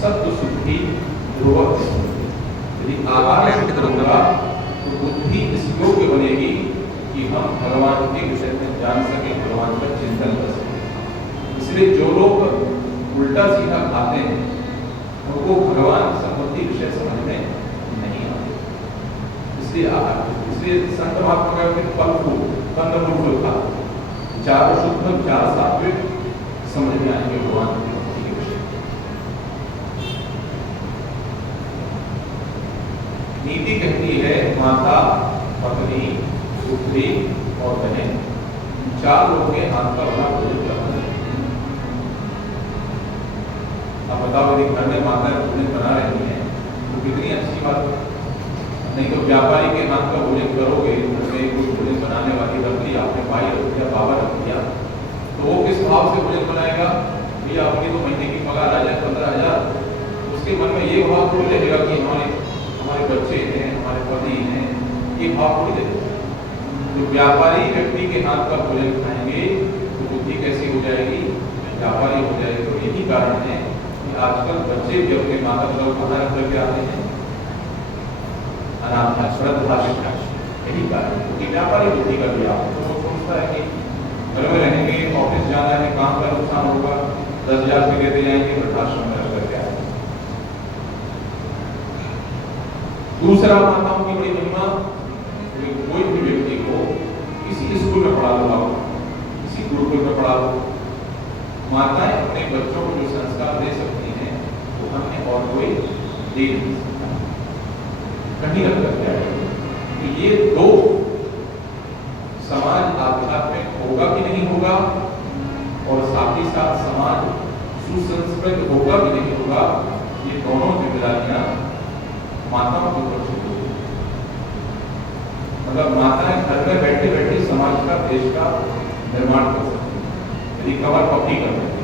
सत्व शुद्धि ध्रुव। यदि आकार शुद्ध होगा तो बुद्धि इस योग्य बनेगी कि हम भगवान के विषय में जान सके, भगवान का चिंतन कर सके। इसलिए जो लोग उल्टा सीधा खाते हैं उनको भगवान संबंधी विषय समझ में नहीं आते। इसलिए संत महात्मा कहते हैं फल फूल कंदमूल खा, विचार शुद्ध विचार सात्विक, समझ में आएंगे भगवान की भक्ति के विषय। नीति कहती है माता पत्नी पुत्री और बहन चार लोगों के हाथ का बना भोजन करना है। अब बताओ यदि घर में माता भोजन बना रही है तो कितनी अच्छी बात है। नहीं तो व्यापारी के हाथ का भोजन करोगे, घर में कोई भोजन बनाने वाली रख ली आपने, भाई रख दिया, बाबा रख दिया, तो वो किस भाव से भोजन बनाएगा? भैया आपकी तो महीने की पगार आ जाए 15,000, उसके मन में ये भाव थोड़ी रहेगा कि हमारे बच्चे हैं, हमारे पति हैं, ये भाव थोड़ी रहेगा। तो व्यापारी व्यक्ति के हाथ का भोजन खाएंगे तो बुद्धि कैसी हो जाएगी? व्यापारी हो जाएगी। तो यही कारण है कि आजकल बच्चे भी अपने माता पिता को कहाँ रख करके आते हैं? अनाथ। यही कारण है कि व्यापारी बुद्धि का भी आप तो वो सोचता है कि घर में रहेंगे, ऑफिस जाना है, काम का नुकसान होगा, 10,000 रुपये देते जाएंगे, वृद्धाश्रम में रख करके आएंगे। दूसरा माताओं की बड़ी महिमा, कोई भी व्यक्ति को किसी स्कूल में पढ़ा लो, किसी गुरुकुल में पढ़ा लो, माताएं अपने बच्चों को जो संस्कार दे सकती हैं वो हमने और कोई दे नहीं सकता। कहीं रख करके तो ये दो, समाज आध्यात्मिक होगा कि नहीं होगा और साथ ही साथ समाज सुसंस्कृत होगा कि नहीं होगा, ये दोनों जिम्मेदारियां माताओं के ऊपर छूट होगी। मतलब माताएं घर में बैठे बैठे समाज का, देश का निर्माण कर सकती हैं यदि कमर पक्की कर देती।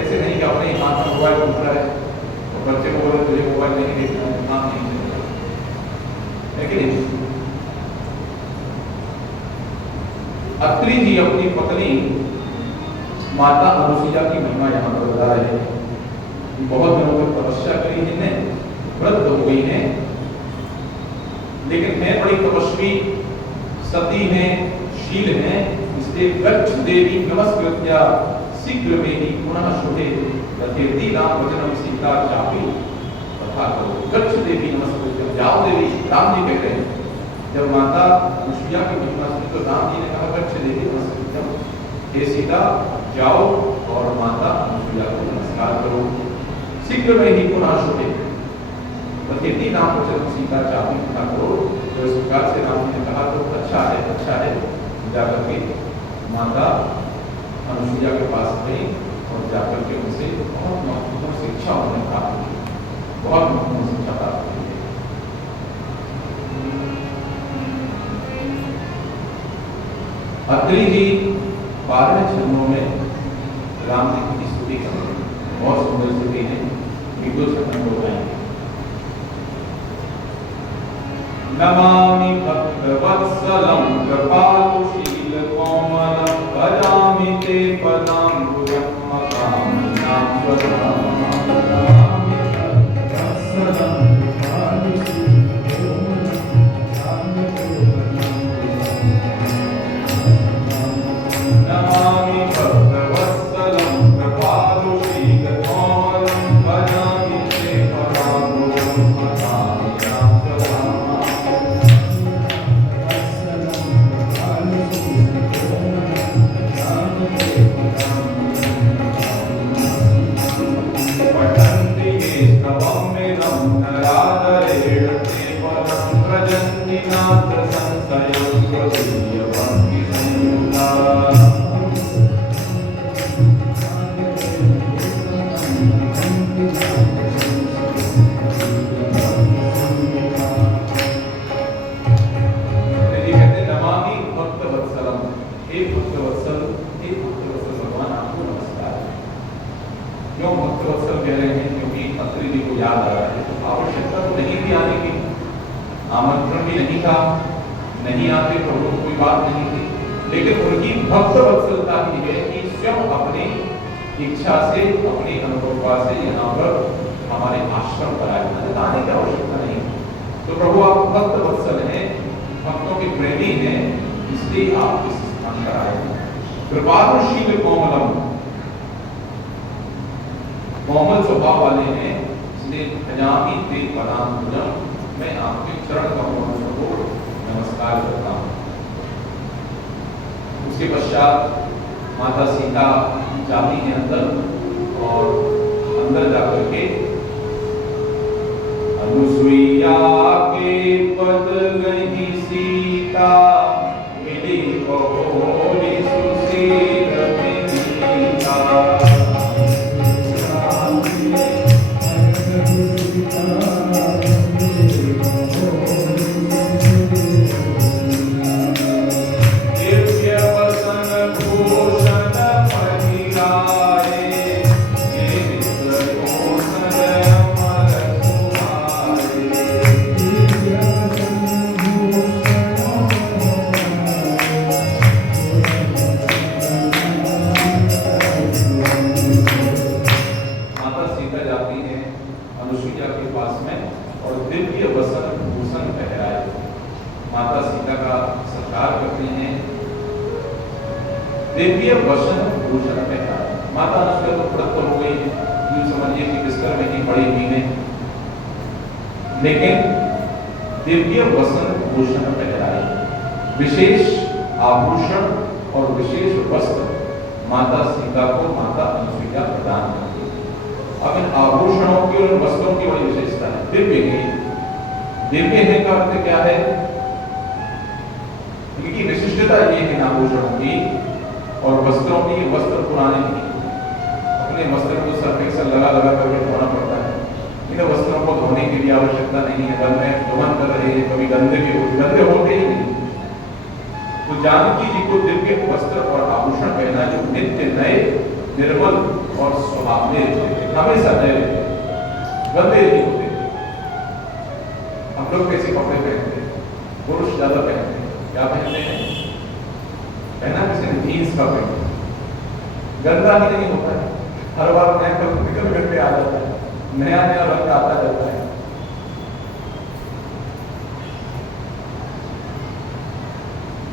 ऐसे नहीं कि अपने हाथ में मोबाइल उठ रहा है और बच्चे को बोले तुझे मोबाइल नहीं देखना है, काम नहीं चलेगा, है कि नहीं? अत्रि जी अपनी पत्नी माता अनुसुईया की महिमा यहाँ पर बता रहे हैं। बहुत दिनों तक तपस्या करी है, व्रत हो गई है, लेकिन है बड़ी तपस्वी, सती है, शील है, इसलिए गच्छ देवी नमस्कृत्या शीघ्र में ही पुनः शुभे रथेति राम वचनम सीता चापी तथा करो। गच्छ देवी नमस्कृत्या, जाओ देवी, राम जी कह रहे हैं। जब माता अनुसुईया की महिमा सुनी तो राम जी ने कहा गच्छ देवी नमस्कृत्या, हे सीता जाओ और माता अनुसुईया को नमस्कार करो। शीघ्र में ही पुनः शुभे रथेति राम वचनम सीता चापी तथा करो। तो इस प्रकार से राम जी ने कहा तो अच्छा है, जाकर के माता अनुसुईया के पास गई और जाकर के उनसे बहुत महत्वपूर्ण शिक्षा उन्होंने प्राप्त की, बहुत महत्वपूर्ण शिक्षा प्राप्त की। अत्रि जी 12 चरणों में राम जी की स्तुति कर रहे हैं, बहुत सुंदर स्तुति है, एक दो चरण हो जाएंगे। नमामि भक्तवत्सलं कृपालुशील कोमलं भजामि ते पदाम्बुजं मकामिनां स्वधाम। नमामि भक्तवत्सलं कृपालुशील कोमलं भजामि ते पदाम्बुजं मकामिनां स्वधाम। क्यों भक्तवत्सल कह रहे हैं? क्योंकि अत्रि जी को याद आ रहा है। तो आवश्यकता तो नहीं थी आने की, आमंत्रण भी नहीं था, नहीं आते तो कोई बात नहीं थी, लेकिन उनकी भक्तवत्सलता ही है कि स्वयं अपनी इच्छा से, अपनी अनुकंपा से यहाँ पर हमारे आश्रम पर आए, आने की आवश्यकता नहीं। तो प्रभु आप भक्त वत्सल हैं, भक्तों के प्रेमी हैं, इसलिए आप इस स्थान पर आए। कृपालुशील कोमलम, कोमल स्वभाव वाले हैं, इसलिए भजामि ते पदाम्बुजम, मैं आपके चरण कमलों को नमस्कार करता हूँ। उसके पश्चात माता सीता जाती हैं अंदर और अंदर जाकर के अनुसुईया के पद गई सीता, मिली बहोरी सुशील मीता। दिव्य वसन भूषण पहनाए। माता अनुसुईया तो प्रदत्त हो गई, यूं समझिए कि बिस्तर में ही पड़ी हुई है, लेकिन दिव्य वसन भूषण पहनाए। विशेष आभूषण और विशेष वस्त्र माता सीता को माता अनुसुईया प्रदान करती है। अब इन आभूषणों की और वस्त्रों की बड़ी विशेषता है। दिव्य है, दिव्य है का अर्थ क्या है? इनकी विशिष्टता ये है आभूषणों की और वस्त्रों की। वस्त्र पुराने नहीं, अपने वस्त्र को सर्फ एक्सेल लगा करके धोना पड़ता है। इन वस्त्रों को धोने की भी आवश्यकता नहीं है। घर में धुवन कर रहे हैं, कभी गंदे भी गंदे होते ही नहीं। तो जानकी जी को दिव्य वस्त्र और आभूषण पहना जो नित्य नए, निर्मल और स्वभावने हमेशा नए रहते, गंदे नहीं होते। हम लोग कैसे कपड़े पहनते हैं? पुरुष ज्यादा पहनते हैं। क्या पहनते हैं? पहना किसी ने जीन्स का पहना, गंदा ही नहीं होता है। हर बार नया कलर निकल करके आ जाता है, नया नया रंग आता जाता है।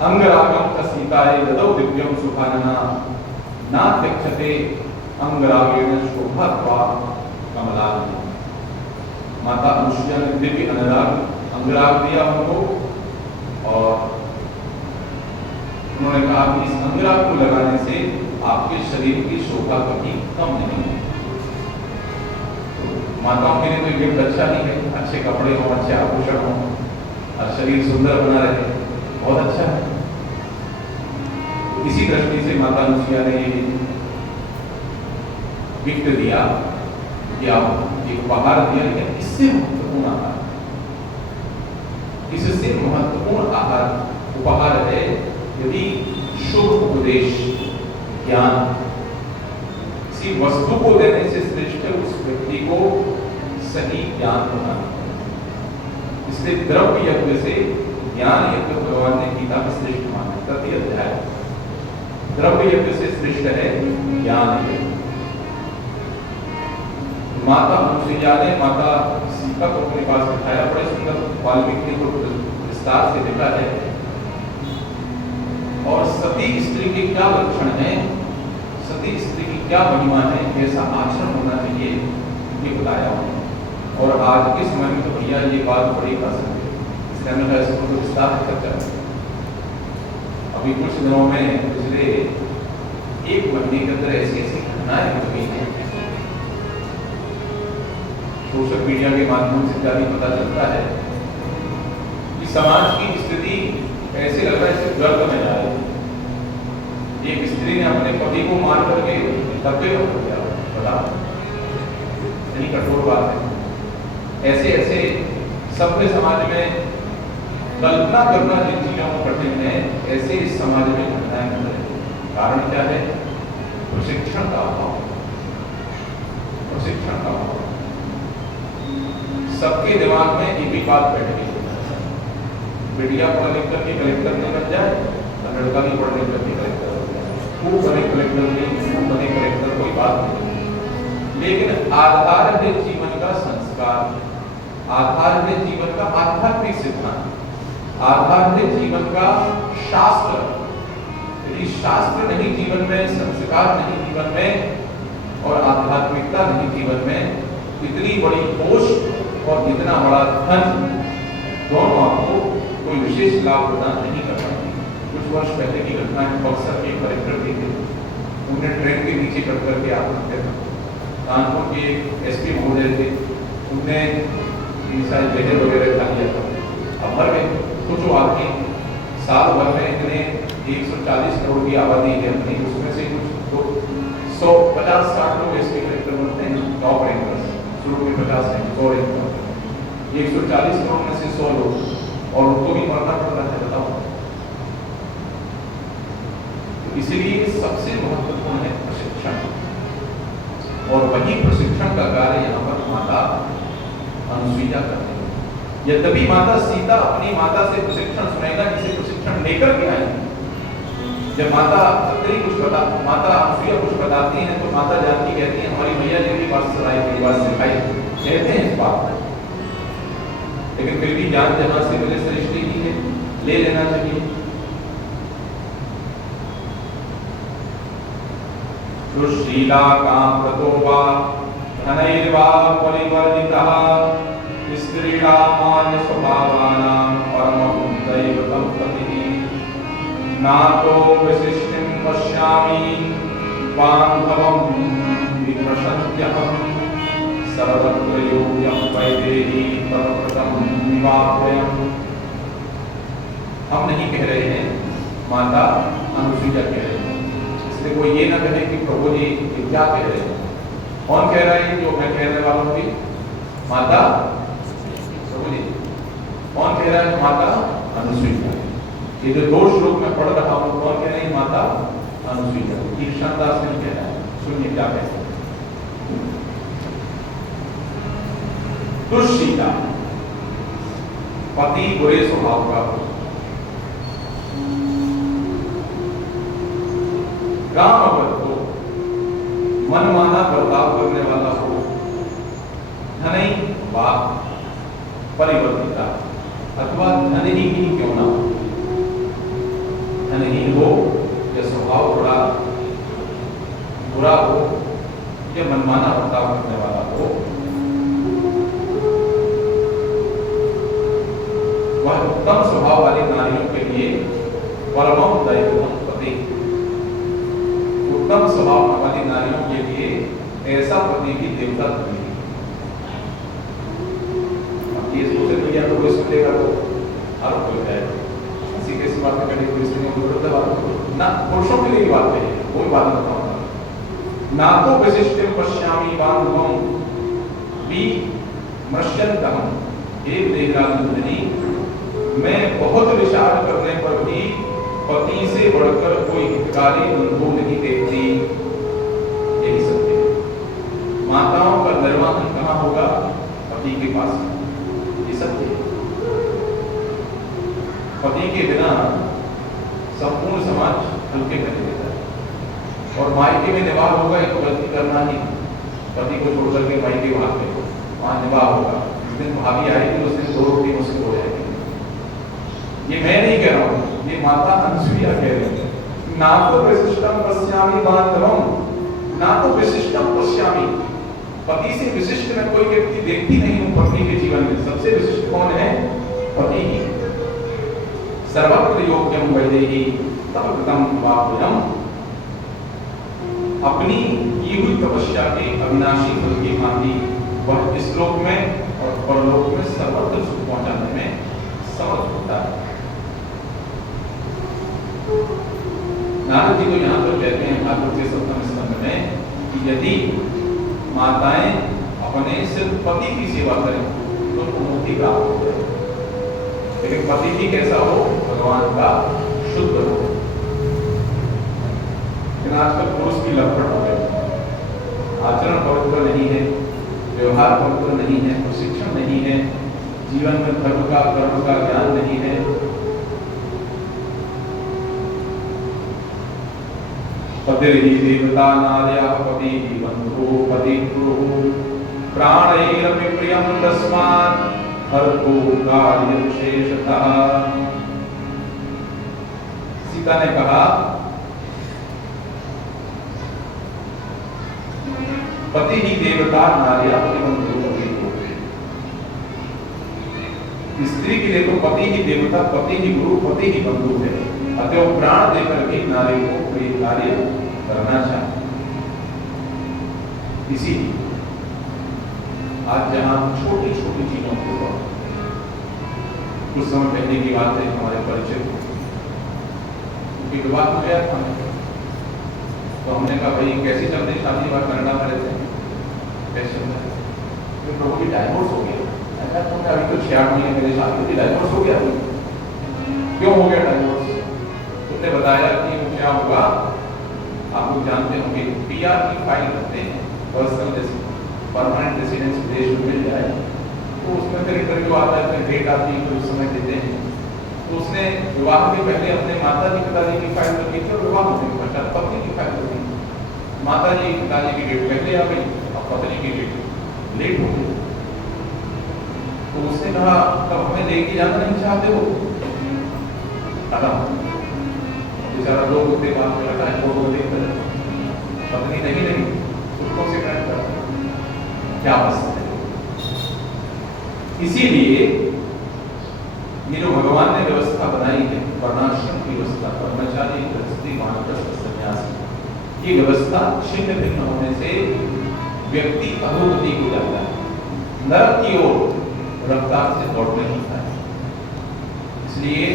अंगरागम का सीताए ददौ दिव्यम सुखानना, ना त्यक्षते अंगरागेण शोभात्वा कमलानि। माता अनुसुईया ने दिव्य अंगराग दिया उनको और उन्होंने कहा कि इस अंगराग को लगाने से आपके शरीर की शोभा कभी कम नहीं है। तो माताओं के लिए तो गिफ्ट अच्छा ही है, अच्छे कपड़े हो, अच्छे आभूषण हो और शरीर सुंदर बना रहे, बहुत अच्छा है। तो इसी दृष्टि से माता अनुसुईया ने ये गिफ्ट दिया कि आप एक उपहार दिया, लेकिन इससे महत्वपूर्ण आहार, इससे महत्वपूर्ण आहार उपहार है यदि शुभ उपदेश, ज्ञान। किसी वस्तु को देने से श्रेष्ठ उस व्यक्ति को सही ज्ञान बनाना। इसलिए द्रव्य यज्ञ से ज्ञान यज्ञ भगवान ने गीता में श्रेष्ठ माना। तृतीय अध्याय, द्रव्य यज्ञ से श्रेष्ठ है ज्ञान यज्ञ। माता अनुसुईया ने माता सीता को अपने पास बिठाया। बड़े सुंदर वाल्मीकि ने विस्तार से लिखा है। और सती स्त्री के क्या लक्षण हैं, सती स्त्री की क्या महिमा है, कैसा आचरण होना चाहिए, ये बताया उन्होंने। और आज के समय में तो भैया ये बात बड़ी प्रासंगिक है, इसलिए हमने कहा इसको तो विस्तार से चर्चा करें। अभी कुछ दिनों में, पिछले एक महीने के अंदर ऐसी ऐसी घटनाएं हो गई हैं, सोशल मीडिया के माध्यम से जारी पता चलता है कि समाज की स्थिति ऐसे लग रहा है जैसे गर्भ में जा रही है। एक स्त्री ने अपने पति को मार करके धब्बे में हो गया, बताओ, इतनी कठोर बात है। ऐसे ऐसे सभ्य समाज में कल्पना करना जिन चीजों को कठिन है, ऐसे इस समाज में घटनाएं घट रही है। कारण क्या है? प्रशिक्षण का अभाव, प्रशिक्षण का अभाव। सबके दिमाग में एक ही बात बैठ गई, बेटिया पढ़ लिख करके कलेक्टर नहीं बन जाए, लड़का भी पढ़ लिख करके कलेक्टर हो जाए, खूब बने कलेक्टर नहीं, खूब बने कलेक्टर, कोई बात नहीं। लेकिन आधार है जीवन का संस्कार, आधार है जीवन का आध्यात्मिक सिद्धांत, आधार है जीवन का शास्त्र। यदि शास्त्र नहीं जीवन में, संस्कार नहीं जीवन में और आध्यात्मिकता नहीं जीवन में, इतनी बड़ी पोस्ट और इतना बड़ा धन दोनों आपको कोई विशेष लाभ प्रदान नहीं कर पाएंगे। कुछ वर्ष पहले की घटना है, बक्सर के कलेक्टर भी थे, उन्हें ट्रेन के नीचे चढ़ करके आत्महत्या कर, कानपुर के एसपी महोदय थे, उनने शायद जहर वगैरह खा लिया था, अब मर गए। कुछ आदमी साल भर में इतने 140 करोड़ की आबादी है अपनी, उसमें से कुछ तो 150-60 लोग एसपी कलेक्टर बनते हैं, टॉप रैंकर्स, शुरू में 50 हैं, 100 रैंकर, 140 करोड़ में से 100 लोग, और उनको भी मरना पड़ रहा है, बताओ। तो इसीलिए सबसे महत्वपूर्ण है प्रशिक्षण, और वही प्रशिक्षण का कार्य यहाँ पर माता अनुसुईया करते हैं। यद्यपि माता सीता अपनी माता से प्रशिक्षण सुनेगा, जिसे प्रशिक्षण लेकर के आएंगे। जब माता अत्रि माता अनुसुईया कुछ बताती हैं तो माता जानकी कहती है हमारी मैया ने भी बात सुनाई, मेरी बात सिखाई, कहते हैं इस बात को। लेकिन फिर भी ज्ञान जहां से मिले सृष्टि ही है, ले लेना चाहिए। सुशीला कामृतो वा धनैर्वा परिवर्धितः स्त्रीणामान्य स्वभावानां परमं दैवतं पतिः नातो विशिष्टिं पश्यामि बान्धवं विप्रशन्त्यहम् सर्वत्र योग्यं वैदेही तत्प्रदं विवाहयम्। हम नहीं कह रहे हैं, माता अनुसुईया कह रहे हैं, इसलिए कोई ये ना कहे कि प्रभु जी क्या कह रहे हैं। कौन कह रहे हैं? जो मैं कहने वाला हूँ कि माता प्रभु जी। कौन कह रहा है? माता अनुसुईया। ये जो 2 श्लोक में पढ़ रहा हूँ, कौन कह रहे हैं? माता अनुसुईया। दीक्षांतदास ने कह रहा है, सुनिए क्या कहते हैं। दुष्शीला, पति बुरे स्वभाव का हो, कामवत हो, मनमाना बर्ताव करने वाला हो, धनी वा परिवर्तिता, अथवा धनहीन ही क्यों ना हो, धनहीन हो या स्वभाव थोड़ा बुरा हो या मनमाना बर्ताव करने वाला हो, वह उत्तम स्वभाव वाली नारियों के लिए परमं दैवतं पति, उत्तम स्वभाव वाली नारियों के लिए ऐसा पति भी देवता बनेगी। अब ये सोचते तो या तो कोई सुनेगा तो आरोप हो जाएगा, किसी के बात में कहीं कोई स्त्रियों को विरुद्ध बात ना, पुरुषों के लिए बात है, कोई बात बताऊंगा। ना तो विशिष्टं पश्यामि बान्धवं विमृश्यन्तम्, हे देहराजनी, मैं बहुत विचार करने पर भी पति से बढ़कर कोई हितकारी बंधु नहीं देखती। यही सत्य है। माताओं का निर्वाहन कहाँ होगा? पति के पास। ये सत्य है। पति के बिना संपूर्ण समाज हल्के में रहता है, और मायके में निवाह होगा ये तो गलती करना ही, पति को छोड़ करके मायके वहां निवाह होगा। जिस दिन भाभी आएगी उस दिन 2 रोटी मुश्किल हो जाएगी। ये मैं नहीं कह रहा हूँ, ये माता अनुसुईया कह रही है। ना तो विशिष्टं पश्यामि बान्धवं, ना तो विशिष्टं पश्यामि, पति से विशिष्ट मैं कोई व्यक्ति देखती नहीं हूँ पत्नी के जीवन में। सबसे विशिष्ट कौन है? पति ही। सर्वत्र योग्यं वैदेही तव कृतं वाप्यम्, अपनी की हुई तपस्या के अविनाशी फल की भांति वह इस लोक में और परलोक में सर्वत्र सुख पहुंचाने में समर्थ होता है। नारद जी तो यहाँ पर कहते हैं भागवत के 7वें स्कंद में कि यदि माताएं अपने सिर्फ पति की सेवा करें तो उनको मुक्ति प्राप्त हो जाए, लेकिन पति भी कैसा हो? भगवान का शुद्ध हो। लेकिन आजकल पुरुष की लपट हो गई, आचरण पवित्र नहीं है, व्यवहार पवित्र नहीं है, प्रशिक्षण नहीं है, जीवन में धर्म का कर्म का ज्ञान नहीं है। पतिर्हि देवता नार्यः पतिः बन्धुः पतिः गुरुः प्राणैरपि प्रियं तस्मात् हरतो कार्यं शेषतः। सीता ने कहा पति ही देवता नार्या बंधु। स्त्री के लिए तो पति ही देवता, पति ही गुरु, पति ही बंधु है। अतः प्राण देकर भी नारी को कोई कार्य करना चाहिए। इसीलिए आज जहां छोटी छोटी चीजों को, कुछ समय पहले की बात है, हमारे परिचित की विवाह हो गया था, तो हमने कहा भाई कैसी चल रही शादी, बात कनाडा में रहते हैं, कैसे चल रहा है? तो प्रभु की डाइवोर्स हो गया। ऐसा तुमने अभी तो 6 महीने मेरे शादी की डाइवोर्स हो गया। क्यों हो गया डाइवोर्स? तुमने बताया कि क्या हुआ, आप लोग जानते होंगे पीआर की फाइल करते हैं, पर्सनल परमानेंट रेसिडेंस विदेश में मिल जाए तो उसमें फिर इंटरव्यू आता है, फिर डेट आती है, फिर उस समय देते हैं। तो उसने विवाह के पहले अपने माता जी पिताजी की फाइल रखी थी और विवाह होने के पश्चात पत्नी की फाइल रखी थी। माता जी पिताजी की डेट पहले आ गई और पत्नी की डेट लेट हो गई। तो उसने कहा तब हमें लेके जाना नहीं चाहते हो? बेचारा लोग उसके बाद में लगा है, फोटो देख कर पत्नी नहीं उसको से क्या बस। इसीलिए ये जो भगवान ने व्यवस्था बनाई है, वर्णाश्रम की व्यवस्था, ब्रह्मचारी, गृहस्थी, वानप्रस्थ, सन्यासी, ये व्यवस्था छिन्न भिन्न होने से व्यक्ति अधोगति हो जाता है, नरक की ओर रफ्तार से दौड़ नहीं पाए। इसलिए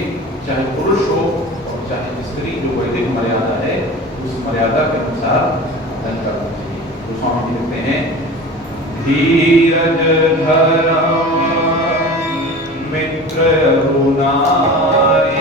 चाहे पुरुष हो और चाहे स्त्री, जो वैदिक मर्यादा है उस मर्यादा के अनुसार अध्ययन करना चाहिए। तो स्वामी जी लिखते हैं धीरज धर्म मित्र नारी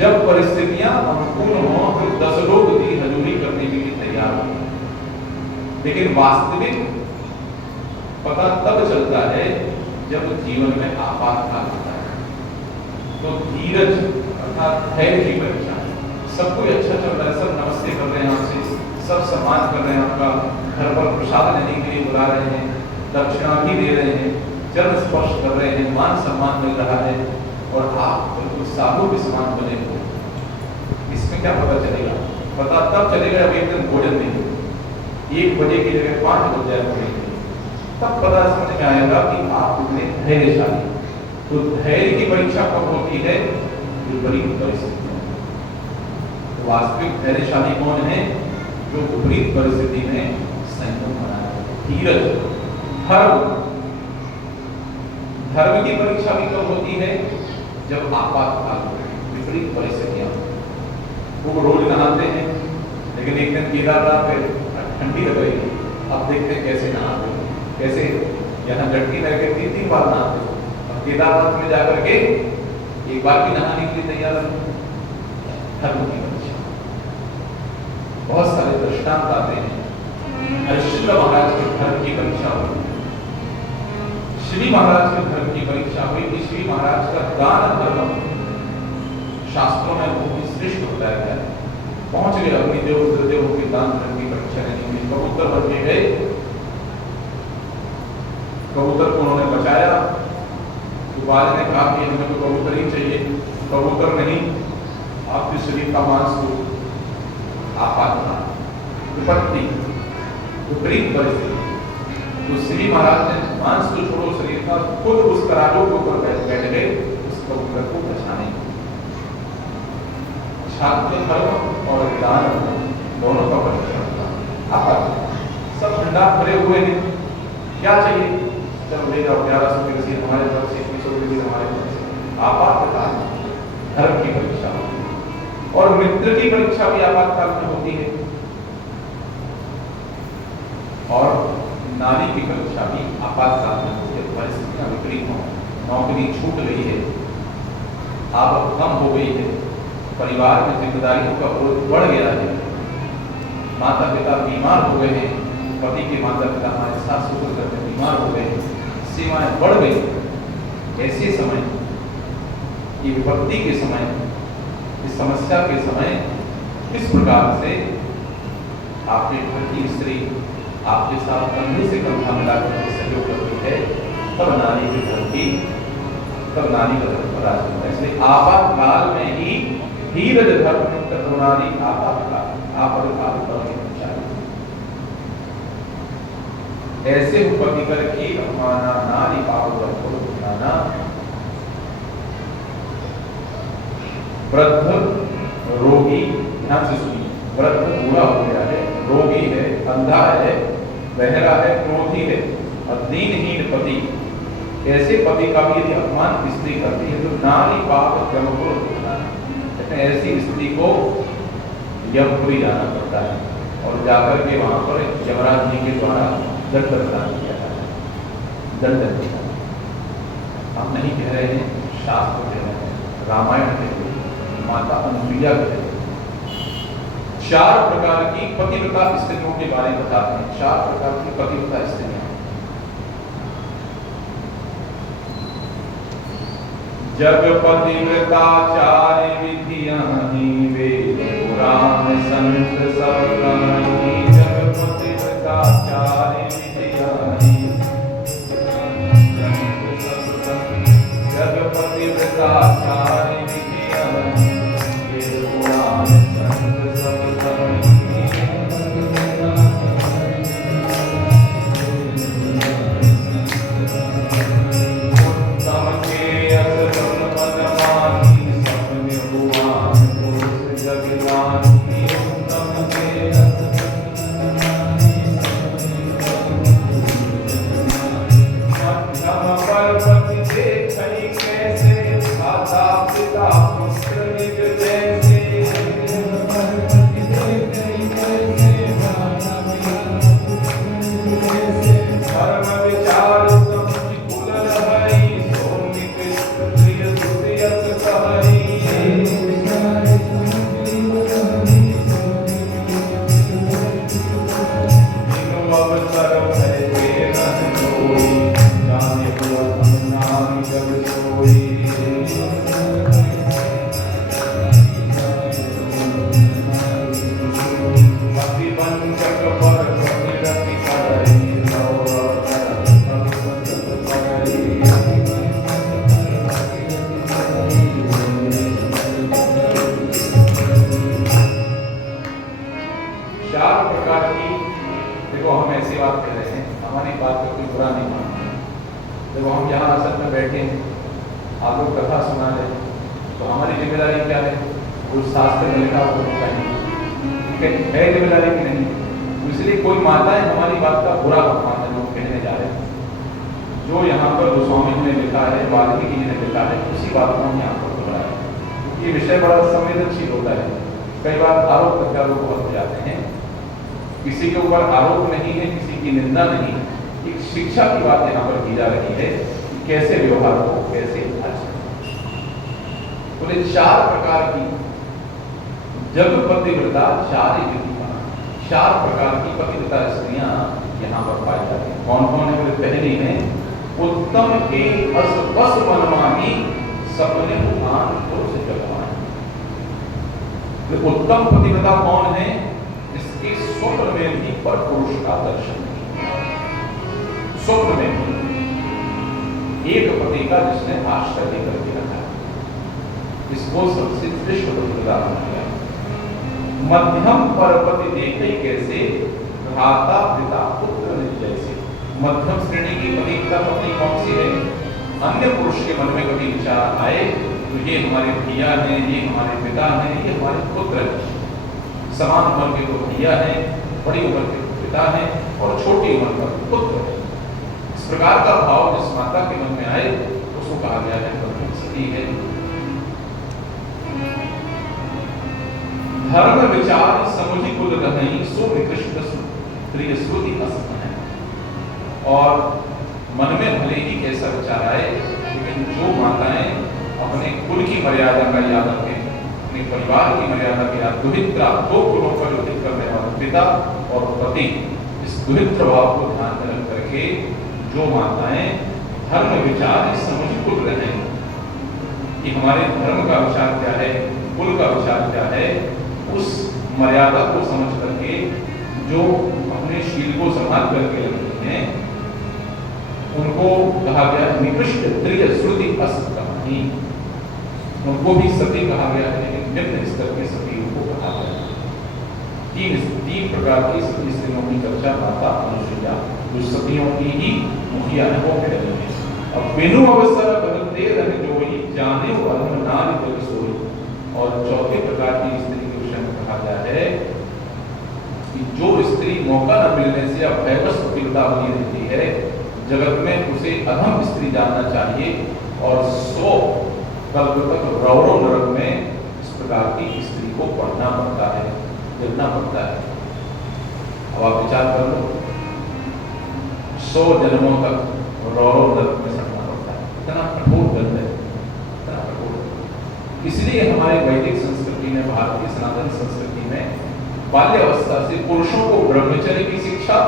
जब परिस्थितियां अनुकूल हों तो 10 लोग की हजूरी करने के लिए तैयार हो, लेकिन वास्तविक पता तब चलता है जब जीवन में आपातकाल होता है। तो धीरज अर्थात धैर्य की परीक्षा। सब कोई अच्छा चल रहा है, सब नमस्ते कर रहे हैं आपसे, सब सम्मान कर रहे हैं, आपका घर पर प्रसाद लेने के लिए बुला रहे हैं, दक्षिणा भी दे रहे हैं, चरण स्पर्श कर रहे हैं, मान सम्मान मिल रहा है और आप बिल्कुल साधु के समान बने हो। इसमें क्या पता चलेगा? पता तब चलेगा जब एक दिन भोजन नहीं, 1 बजे की जगह 5 बज जाए भोजन, तब पता समझ में आएगा कि आप कितने धैर्यशाली। तो धैर्य की परीक्षा कब होती है? विपरीत परिस्थिति में। तो वास्तविक धैर्यशाली कौन है? जो विपरीत परिस्थिति में संयम बनाए, धीरज, धर्म। धर्म की परीक्षा भी कब होती है? जब आपातकाल विपरीत परिस्थितियां। वो रोज नहाते हैं, लेकिन एक दिन केदारनाथ में ठंडी लग गई, अब देखते हैं कैसे नहाते हैं, कैसे यहाँ डटकी लग गई 3-3 बार नहाते हैं, अब केदारनाथ में जाकर के एक बार भी नहाने के लिए तैयार नहीं। धर्म की परीक्षा, बहुत सारे दृष्टांत आते हैं। हरिश्चंद्र महाराज के धर्म की परीक्षा हुई, श्री महाराज के धर्म की परीक्षा हुई कि श्री महाराज का दान धर्म शास्त्रों में बहुत श्रेष्ठ बताया गया। पहुंच गए अग्निदेव रुद्रदेव के दान धर्म की परीक्षा लेने में, कबूतर बन के गए, कबूतर को उन्होंने बचाया। तो बाज ने कहा कि हमें तो कबूतर ही चाहिए, कबूतर नहीं, आपके शरीर का मांस को आपातकाल विपत्ति विपरीत परिस्थिति। तो श्री महाराज ने मांस को छोड़ो शरीर का, खुद उस तराजू के ऊपर बैठ गए उस कबूतर को बचाने। छात्र धर्म और दान दोनों का परीक्षा होता है। सब भंडार भरे हुए हैं, क्या चाहिए? चलो ले जाओ 1100 की रसीद हमारे तरफ से, 2100 की रसीद हमारे तरफ से। आपातकाल धर्म की परीक्षा होती है, और मित्र की परीक्षा भी आपातकाल में होती है, और नारी की परीक्षा भी आपातकाल में होती है। परिस्थितियां विपरीत हों, नौकरी छूट गई है, आवक कम हो गई है, परिवार में जिम्मेदारियों का बोझ बढ़ गया है, माता पिता बीमार हो गए हैं, पति के माता पिता हमारे सास ससुर घर में बीमार हो गए हैं, सीमाएं बढ़ गई। ऐसे समय, ये विपत्ति के समय, इस समस्या के समय किस प्रकार से आपके घर की स्त्री आपके साथ कंधे से कंधा मिलाकर सहयोग करती है, तब नारी के घर की, तब नारी का धर्म राज होता है। इसलिए आपातकाल में ही धीरज धर्म करुणारी आपातकाल ऐसे उपति कर की अपमाना नारी पाप वृद्ध रोगी, ध्यान से सुनिए, वृद्ध बूढ़ा हो गया है, रोगी है, अंधा है, बहरा है, क्रोधी है, और दीनहीन पति, ऐसे पति का भी यदि अपमान स्त्री करती है तो नारी पाप जमपुर, ऐसी स्त्री को यमपुरी जाना पड़ता है, और जाकर के वहां पर यमराज जी के द्वारा दंड प्रदान किया जाता है। दंड हम नहीं कह रहे हैं, शास्त्र कह रहे हैं, रामायण कह रहे हैं, माता अनुप्रिया कह रहे हैं। 4 प्रकार की पतिव्रता स्त्रियों के बारे में बताते हैं। 4 प्रकार की पतिव्रता स्त्रियां, जग पतिव्रता 4 विधियां ही वेद पुराण संत सब कहानी। जग पतिव्रता 4 विधियां ही संत सब कहानी। जग पतिव्रता 4 विधियां ही वेद पुराण संत सब कहानी। जो यहाँ पर गोस्वामी ने लिखा है, वाल्मीकि जी ने लिखा है, उसी बात को हम यहाँ पर दोहराए। ये विषय बड़ा संवेदनशील होता है। कई बार आरोप प्रत्यारोप बहुत हो जाते हैं। किसी के ऊपर आरोप नहीं है, किसी की निंदा नहीं, एक शिक्षा की बात यहाँ पर की जा रही है कि कैसे व्यवहार हो, कैसे आचरण। बोले 4 प्रकार की जग पतिव्रता 4 प्रकार की पतिव्रता स्त्रियां यहाँ पर पाई जाती हैं। कौन कौन है? बोले पहली है उत्तम के बस मनमानी सपने उठान को से जगवान। उत्तम पतिव्रता कौन है? जिसके स्वप्न में भी पर पुरुष का दर्शन नहीं। स्वप्न में एक पति का जिसने आश्रय लेकर के रखा, इसको सबसे श्रेष्ठ पतिव्रता किया। मध्यम परपति देखे कैसे भ्राता पिता पुत्र जैसे। मध्यम श्रेणी की पतिव्रता पत्नी कौन सी है? अन्य पुरुष के मन में कभी विचार आए तो ये हमारे भैया हैं, ये हमारे पिता हैं, ये हमारे पुत्र हैं। समान उम्र के तो भैया हैं, बड़ी उम्र के पिता हैं और छोटी उम्र का पुत्र है। इस प्रकार का भाव जिस माता के मन में आए उसको कहा गया है मध्यम स्त्री है। धर्म विचार समुझी कुल रही सो निकृष्ट प्रिय श्रुति असम है। और मन में भले ही कैसा विचार आए, लेकिन जो माताएं अपने कुल की मर्यादा का याद रखें, अपने परिवार की मर्यादा के याद, दुहित्रा 2 कुलों पर युद्ध करने वाले पिता और पति, इस दुहित्र भाव को ध्यान में रख करके जो माताएं धर्म विचार समझ कुल रहे कि हमारे धर्म का विचार क्या है, कुल का विचार क्या है, उस मर्यादा को समझ करके जो अपने शील को संभाल करके रखते हैं, उनको कहा गया निकृष्ट प्रिय श्रुति असत्य। उनको भी सती कहा गया है, लेकिन निम्न स्तर के सतियों को कहा गया है। 3 प्रकार की सती स्त्रियों की चर्चा माता अनुसुईया, जो सतियों की ही मुखिया है, वो कह रही है। अब बिनु अवसर बदलते रह जोई जाने वाले नारी पद सोई। और 4 प्रकार की स्त्री के विषय में कहा गया है कि जो स्त्री मौका न मिलने से अब भयवश पतिव्रता बनी रहती है, जगत में उसे अधम स्त्री जानना चाहिए और 100 कल्प तक रौरव नरक में इस प्रकार की स्त्री को पढ़ना पड़ता है, देखना पड़ता है। अब आप विचार कर लो, 100 जन्मों तक रौरव नरक में सड़ना पड़ता है। इतना कठोर दंड है, इतना कठोर। इसलिए हमारे वैदिक संस्कृति में, भारतीय सनातन संस्कृति में बाल्यावस्था से पुरुषों को ब्रह्मचर्य की शिक्षा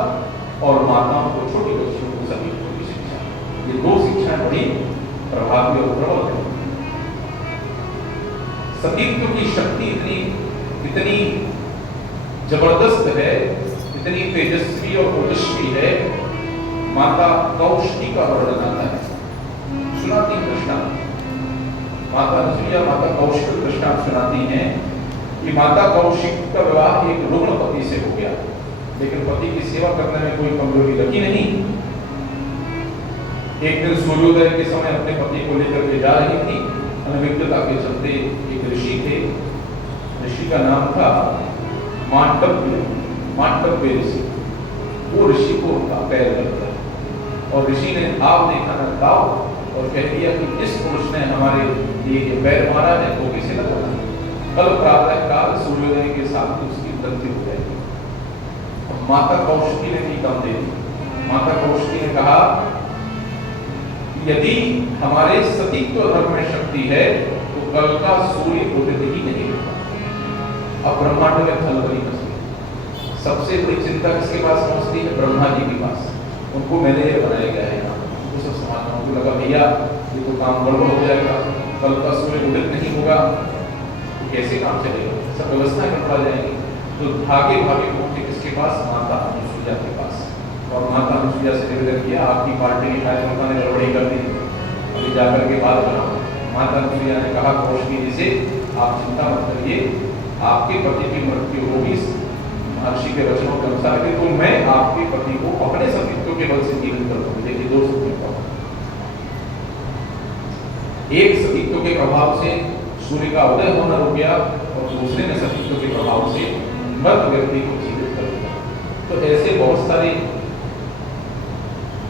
और माताओं को, छोटी बच्चियों को सतीत्व की शिक्षा, ये 2 शिक्षाएं बड़ी प्रभावी और प्रबल है। सतीत्व की शक्ति इतनी जबरदस्त है, इतनी तेजस्वी और ओजस्वी है। माता कौशिकी का वर्णन आता है, सुनाती दृष्टांत। माता अनुसुईया माता कौशिक दृष्टांत सुनाती हैं कि माता कौशिक का विवाह एक रुग्ण पति से हो गया, लेकिन पति की सेवा करने में कोई कमजोरी रखी नहीं। एक दिन सूर्योदय के समय अपने पति को लेकर के जा रही थी। अनभिज्ञता के चलते एक ऋषि थे, ऋषि का नाम था मांडव्य ऋषि। वो ऋषि को उनका पैर लग गया और ऋषि ने आप देखा न दाव और कह दिया कि जिस पुरुष ने हमारे ये पैर मारा है वो किसे लगा, कल प्रातः काल सूर्योदय के साथ उसकी मृत्यु हो जाएगी। माता कौशिकी ने भी दम दे दी। माता कौशिकी ने कहा यदि हमारे सतीत्व धर्म में शक्ति है तो कल का सूर्य उदित ही नहीं होगा। अब ब्रह्मांड में खलबली मची। सबसे बड़ी चिंता किसके पास पहुंचती है? ब्रह्मा जी के पास। उनको मैनेजर बनाया गया है। उनको सब समाज में लगा भैया ये तो काम गड़बड़ हो जाएगा, कल का सूर्य उदित नहीं होगा तो कैसे काम चलेगा, सब व्यवस्थाएं गड़बड़ा जाएंगी। तो भागे भागे पहुंचे किसके पास? माता अनुसुईया के पास। और माता अनुसुईया से निवेदन किया आपकी पार्टी की कार्यकर्ता ने गड़बड़ी कर दी, अभी जाकर के बात बनाओ। माता अनुसुईया ने कहा कौशिकी जी से आप चिंता मत करिए, आपके पति की मृत्यु होगी महर्षि के वचनों के अनुसार कि तो मैं आपके पति को अपने सतीत्व के बल से जीवित कर दूंगी। देखिए 2 सतीत्व, एक सतीत्व के प्रभाव से सूर्य का उदय होना रुक गया और दूसरे में सतीत्व के प्रभाव से मृत व्यक्ति को जीवित कर दिया। तो ऐसे बहुत सारी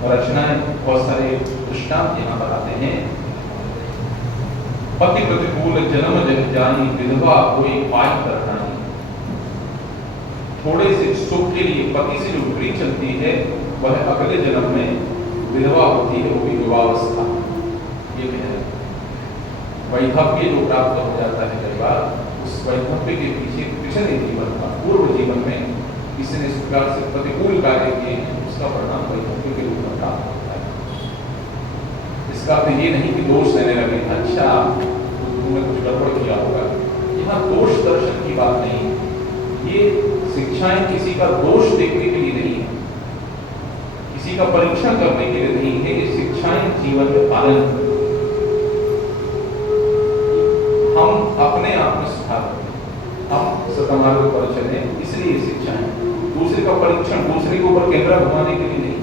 रचनाएं, बहुत सारे दृष्टांत यहाँ बताते हैं। पति प्रतिकूल जन्म जग जानी, विधवा कोई पाई तरनाई। थोड़े से सुख के लिए पति से जो बुरी चलती है वह अगले जन्म में विधवा होती है, वो भी विवाहावस्था। ये कहना वैधव्य जो प्राप्त हो जाता है कई बार, उस वैधव्य के पीछे पिछले जीवन का, पूर्व जीवन में किसी ने इस प्रकार से प्रतिकूल कार्य किए हैं, उसका परिणाम वैधव्य के रूप में प्राप्त होता है। इसका अर्थ ये नहीं कि दोष देने लगे, अच्छा तुमने कुछ गड़बड़ किया होगा। यहाँ दोष दर्शन की बात नहीं है, ये शिक्षाएं किसी का दोष देखने के लिए नहीं है, किसी का परीक्षण करने के लिए नहीं है, ये शिक्षाएं जीवन में पालन। हम अपने आप में सुधार करें, हम सतमार्ग पर चले, इसलिए शिक्षाएं। दूसरे का परीक्षण, दूसरे के ऊपर कैमरा घुमाने के लिए नहीं,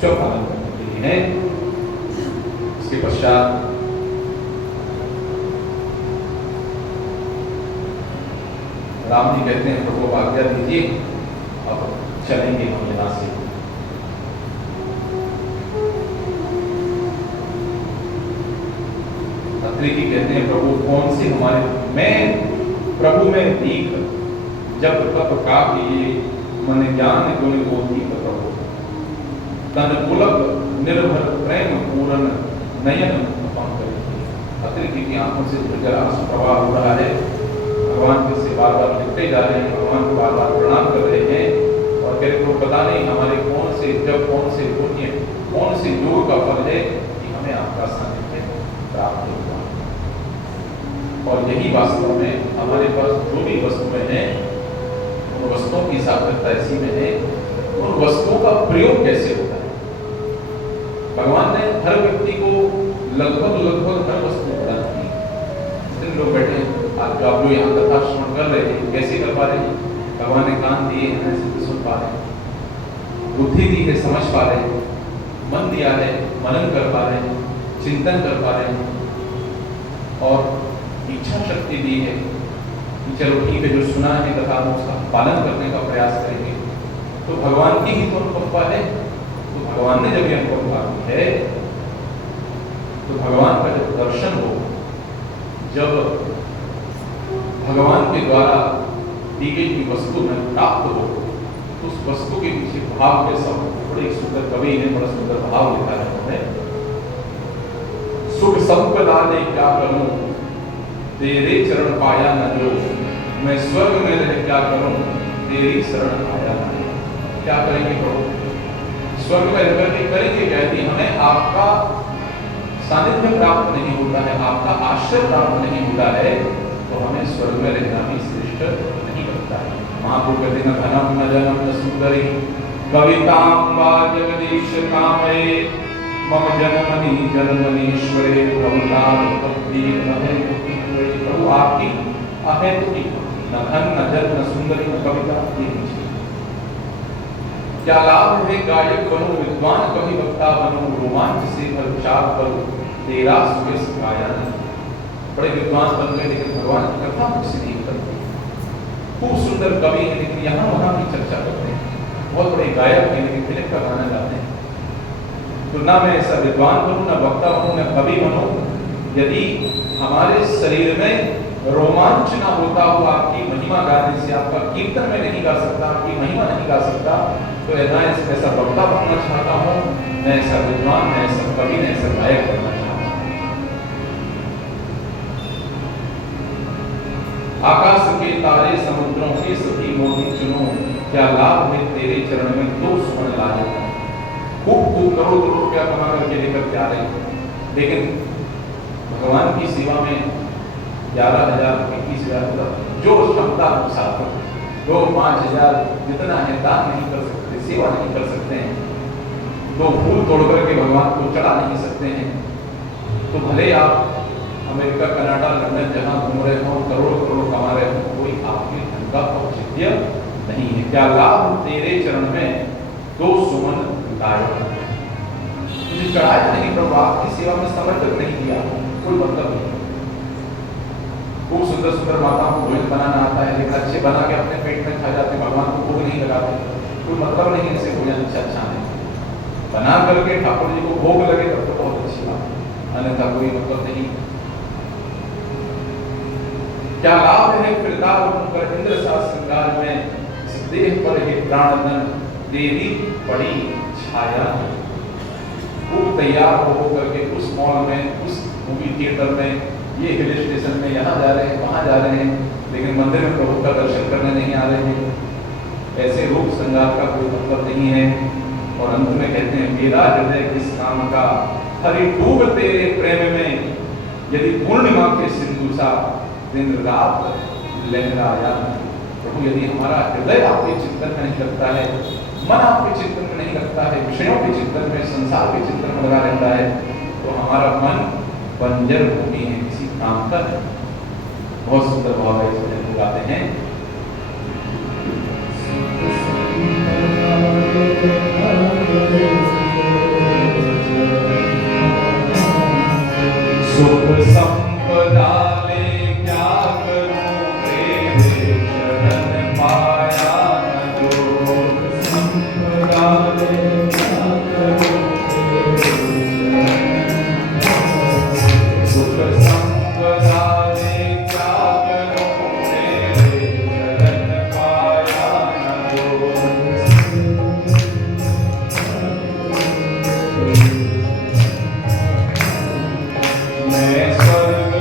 स्वयं पालन करने के लिए है। इसके पश्चात राम जी कहते हैं प्रभु आज्ञा दीजिए, अब चलेंगे हम यहाँ से। अत्रेकी कहते हैं प्रभु कौन से हमारे, मैं प्रभु में दीख जब तप का किए, मन ज्ञान गुण को दीप प्रभु। तन पुलक निर्भर प्रेम पूर्ण नयन पंकज। अत्रेकी की आंखों से जरा प्रवाह हो रहा है, भगवान के से बार बार लिखते जा रहे हैं, भगवान को बार बार प्रणाम कर रहे हैं और कह रहे को पता नहीं हमारे कौन से जब, कौन से पुण्य, कौन से योग का फल है कि हमें आपका सानिध्य प्राप्त हुआ। और यही वास्तव में हमारे पास जो भी वस्तुएं हैं, उन वस्तुओं की सार्थकता ऐसी में है, उन वस्तुओं का प्रयोग कैसे होता है। भगवान ने हर व्यक्ति को लगभग हर वस्तु प्रदान की। जितने लोग बैठे हैं, आप जो यहाँ कथा श्रवण कर रहे हैं, कैसे कर पा रहे हैं? भगवान ने कान दिए हैं, सुन पा रहे हैं, बुद्धि दी है, समझ पा रहे हैं, मन दिया है, मनन कर पा रहे हैं, चिंतन कर पा रहे हैं, और इच्छा शक्ति दी है कि चलो ठीक है, जो सुना है कथा हम उसका पालन करने का प्रयास करेंगे। तो भगवान की ही तो अनुकंपा है। तो भगवान ने जब यह अनुकंपा की है, तो भगवान का जब दर्शन हो, जब भगवान के द्वारा दी गई की वस्तु में प्राप्त हो, तो उस वस्तु के पीछे भाव कैसा हो। बड़े सुंदर कवि ने बड़ा सुंदर भाव लिखा है उन्होंने। सुख संपदा ने क्या करूं, तेरे चरण पाया न जो, मैं स्वर्ग में रह क्या करूं, तेरी शरण आया न। क्या करेंगे प्रभु? स्वर्ग में रहकर के करेंगे क्या? यदि हमें आपका सानिध्य प्राप्त नहीं होता है, आपका आश्रय प्राप्त नहीं होता है, तो हमें स्वर्ग में रहना भी श्रेष्ठ नहीं बनता है। महाप्रभु कहते हैं धनम न जनम न सुंदरी, कवितां वा जगदीश कामये, मम जन्मनि जन्मनीश्वरे प्रभुतां भक्ति नहे मुक्ति। प्रभु आपकी अहेतुकी न धन न जन न सुंदरी न कविता, ये नीचे। क्या लाभ है गायक बनूं, विद्वान कवि वक्ता बनूं, रोमांच से भर चाप करूं, तेरा सुयस गाया नहीं। बड़े विद्वान बन गए, लेकिन भगवान की कथा मुझसे नहीं करते। खूब सुंदर कवि हैं, लेकिन यहाँ वहाँ की चर्चा करते हैं। बहुत बड़े गायक हैं, लेकिन फिल्म का गाना गाते हैं। तो ना मैं ऐसा विद्वान बनूं, ना वक्ता बनूं, ना कवि बनूं, यदि हमारे शरीर में रोमांच ना होता हो आपकी महिमा गाने से, आपका कीर्तन में नहीं गा सकता, आपकी महिमा नहीं गा सकता, तो ना ऐसा वक्ता बनना चाहता हूँ, मैं ऐसा विद्वान, मैं ऐसा कवि, मैं ऐसा गायक बनना चाहता हूँ। आकाश के तारे समुद्रों के सभी मोती चुनो, क्या लाभ है तेरे चरण में दो सुमन लाए। खूब करोड़ रुपया कमा करके लेकर के आ रहे, लेकिन भगवान की सेवा में 11,000 21,000 जो क्षमता अनुसार 2-5,000 जितना है दान नहीं कर सकते, सेवा नहीं कर सकते हैं, 2 फूल तोड़ करके भगवान को चढ़ा नहीं सकते हैं। तो भले आप अमेरिका, कनाडा, लंदन जहाँ घूम रहे हो, करोड़ कमा रहे हो, कोई आपके धन का औचित्य नहीं है। क्या लाभ तेरे चरण में 2 सुमन लाए। मुझे चढ़ाया नहीं प्रभु, आपकी सेवा में समर्पित नहीं किया, कोई मतलब नहीं। खूब सुंदर सुंदर माताओं को भोजन बनाना आता है, लेकिन अच्छे बना के अपने पेट में खा जाते, भगवान को भोग नहीं लगाते, कोई मतलब नहीं। इनसे भोजन अच्छा नहीं बना करके ठाकुर जी को भोग लगे तब तो बहुत अन्यथा कोई मतलब नहीं। क्या लाभ है फिरदार होकर इंद्र सा श्रृंगार में, इस देह पर हे प्राणधन तेरी बड़ी छाया। खूब तैयार हो करके उस मॉल में, उस मूवी थिएटर में, ये हिल स्टेशन में, यहाँ जा रहे हैं, वहाँ जा रहे हैं, लेकिन मंदिर में प्रभु का दर्शन करने नहीं आ रहे हैं। ऐसे रूप श्रृंगार का कोई मतलब नहीं है। और अंत में कहते हैं मेरा हृदय किस काम का, हरि डूब तेरे प्रेम में, यदि पूर्णिमा के सिंधु सा दिन रात लहराया। प्रभु यदि हमारा हृदय आपके चिंतन में नहीं लगता है, मन आपके चिंतन में नहीं लगता है, विषयों के चिंतन में, संसार के चिंतन में लगा रहता है, तो हमारा मन बंजर भूमि है, किसी काम का। बहुत सुंदर भाव है, इसमें गाते हैं सुख संपदा ले क्या करूं, तेरे शरण पाया न जो। संपदा ले क्या करूं, सुख संपदा ले क्या करूं, तेरे शरण पाया न जो। मैं स्वर्ग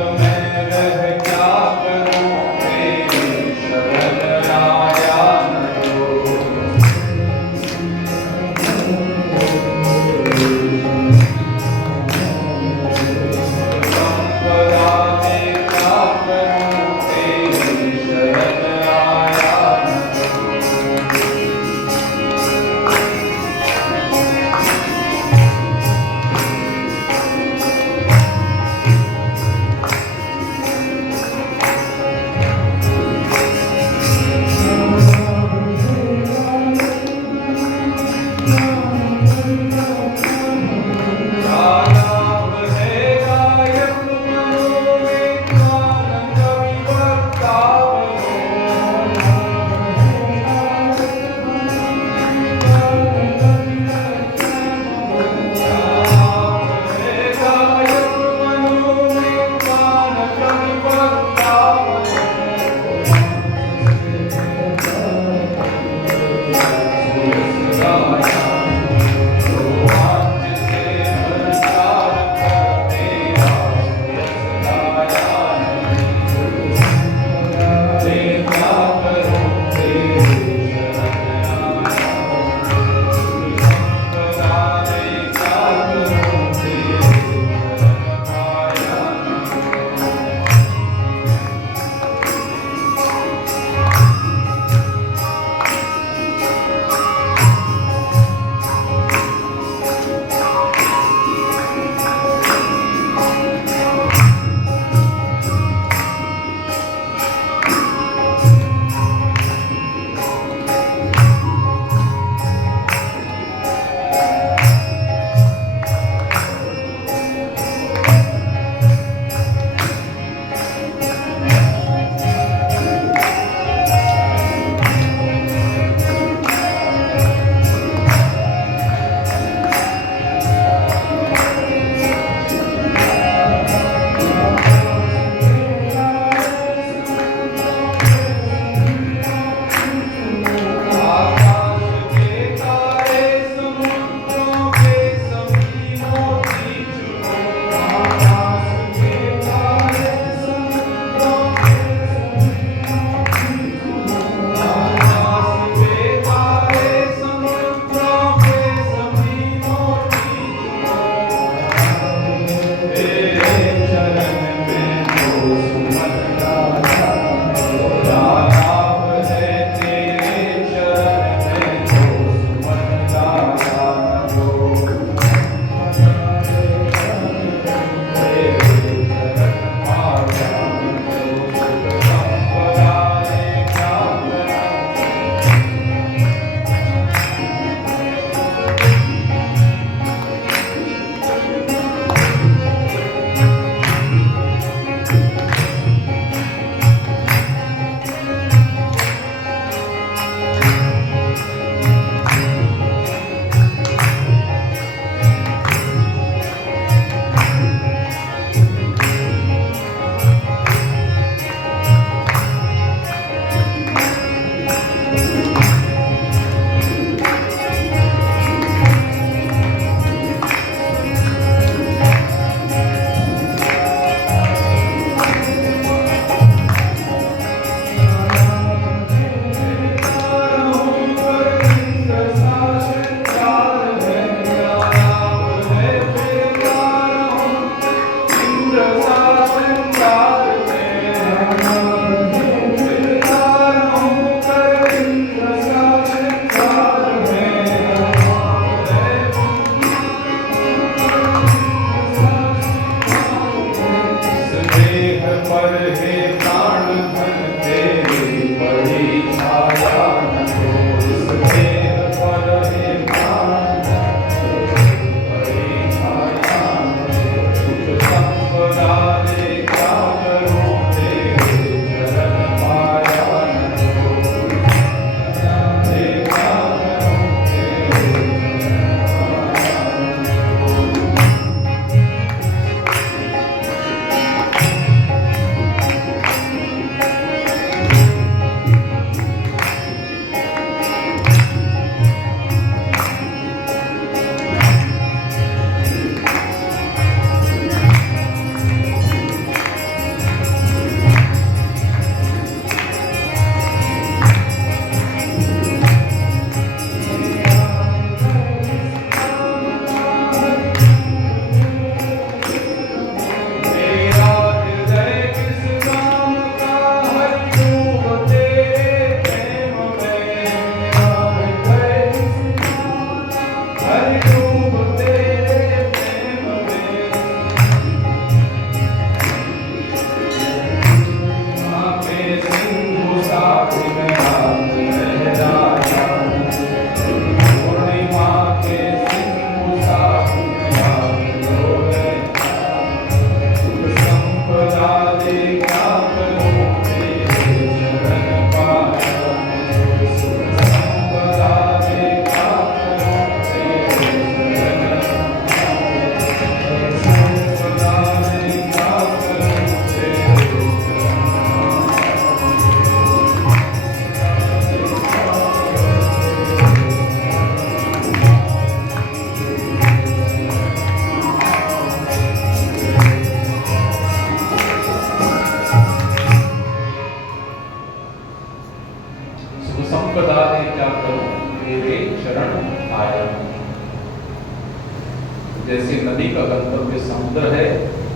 जैसे नदी का गंतव्य समुद्र है,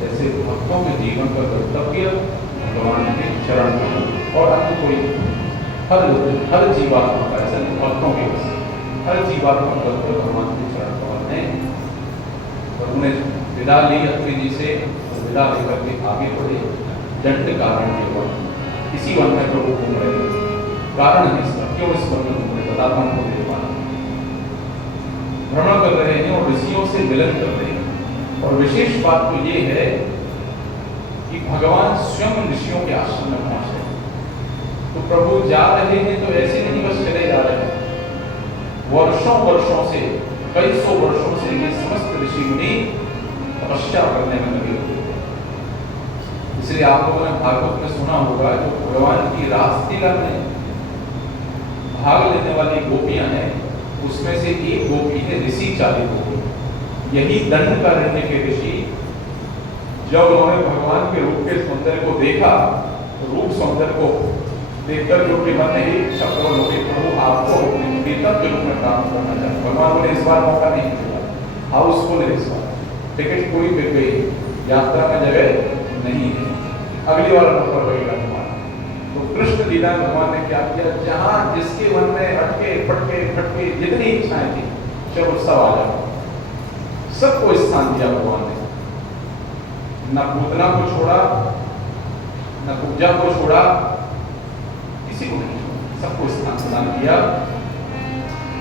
जैसे भक्तों के जीवन का गंतव्य भगवान के चरण और अन्य कोई हर जीवात्मा का, ऐसा नहीं भक्तों के हर जीवात्मा का गंतव्य भगवान के चरण कमल है। और उन्हें विदा ली अत्रि जी से, विदा लेकर के आगे बढ़े दंड कारण के वन, इसी वन में प्रभु घूम रहे। कारण है इसका, क्यों इस वन में घूम रहे बताता हूँ थोड़ी देर बाद। भ्रमण कर रहे हैं और ऋषियों से मिलन कर रहे हैं। और विशेष बात तो ये है कि भगवान स्वयं ऋषियों के आश्रम में पहुंच रहे। तो प्रभु जा रहे हैं तो ऐसे नहीं बस चले जा रहे हैं, वर्षों वर्षों से, कई सौ वर्षों से ये समस्त ऋषि मुनि तपस्या करने में लगे हुए। इसलिए आप लोगों ने भागवत में सुना होगा, जो भगवान की रासलीला में भाग लेने वाली गोपियां हैं, उसमें से एक गोपी है ऋषि चालित गोपी। यही दंडकारण्य के ऋषि जब उन्होंने भगवान के रूप के सौंदर्य को देखा, रूप सौंदर्य को देखकर जो उनके मन में ही शब्द लोगे प्रभु आपको वेतन के रूप में प्राप्त करना चाहते। भगवान बोले इस बार मौका नहीं मिलेगा, हाउसफुल है इस बार, टिकट पूरी बिक गई, यात्रा में जगह नहीं है, अगली बार नंबर होगा तुम्हारा। तो कृष्ण लीला भगवान ने क्या किया, जहां जिसके मन में अटके फटके फटके जितनी इच्छाएं थी, सब उत्सव आ जाए, सबको स्थान दिया भगवान ने। न पूतना को छोड़ा, न कुब्जा को छोड़ा, किसी को नहीं छोड़ा, सबको स्थान प्रदान किया।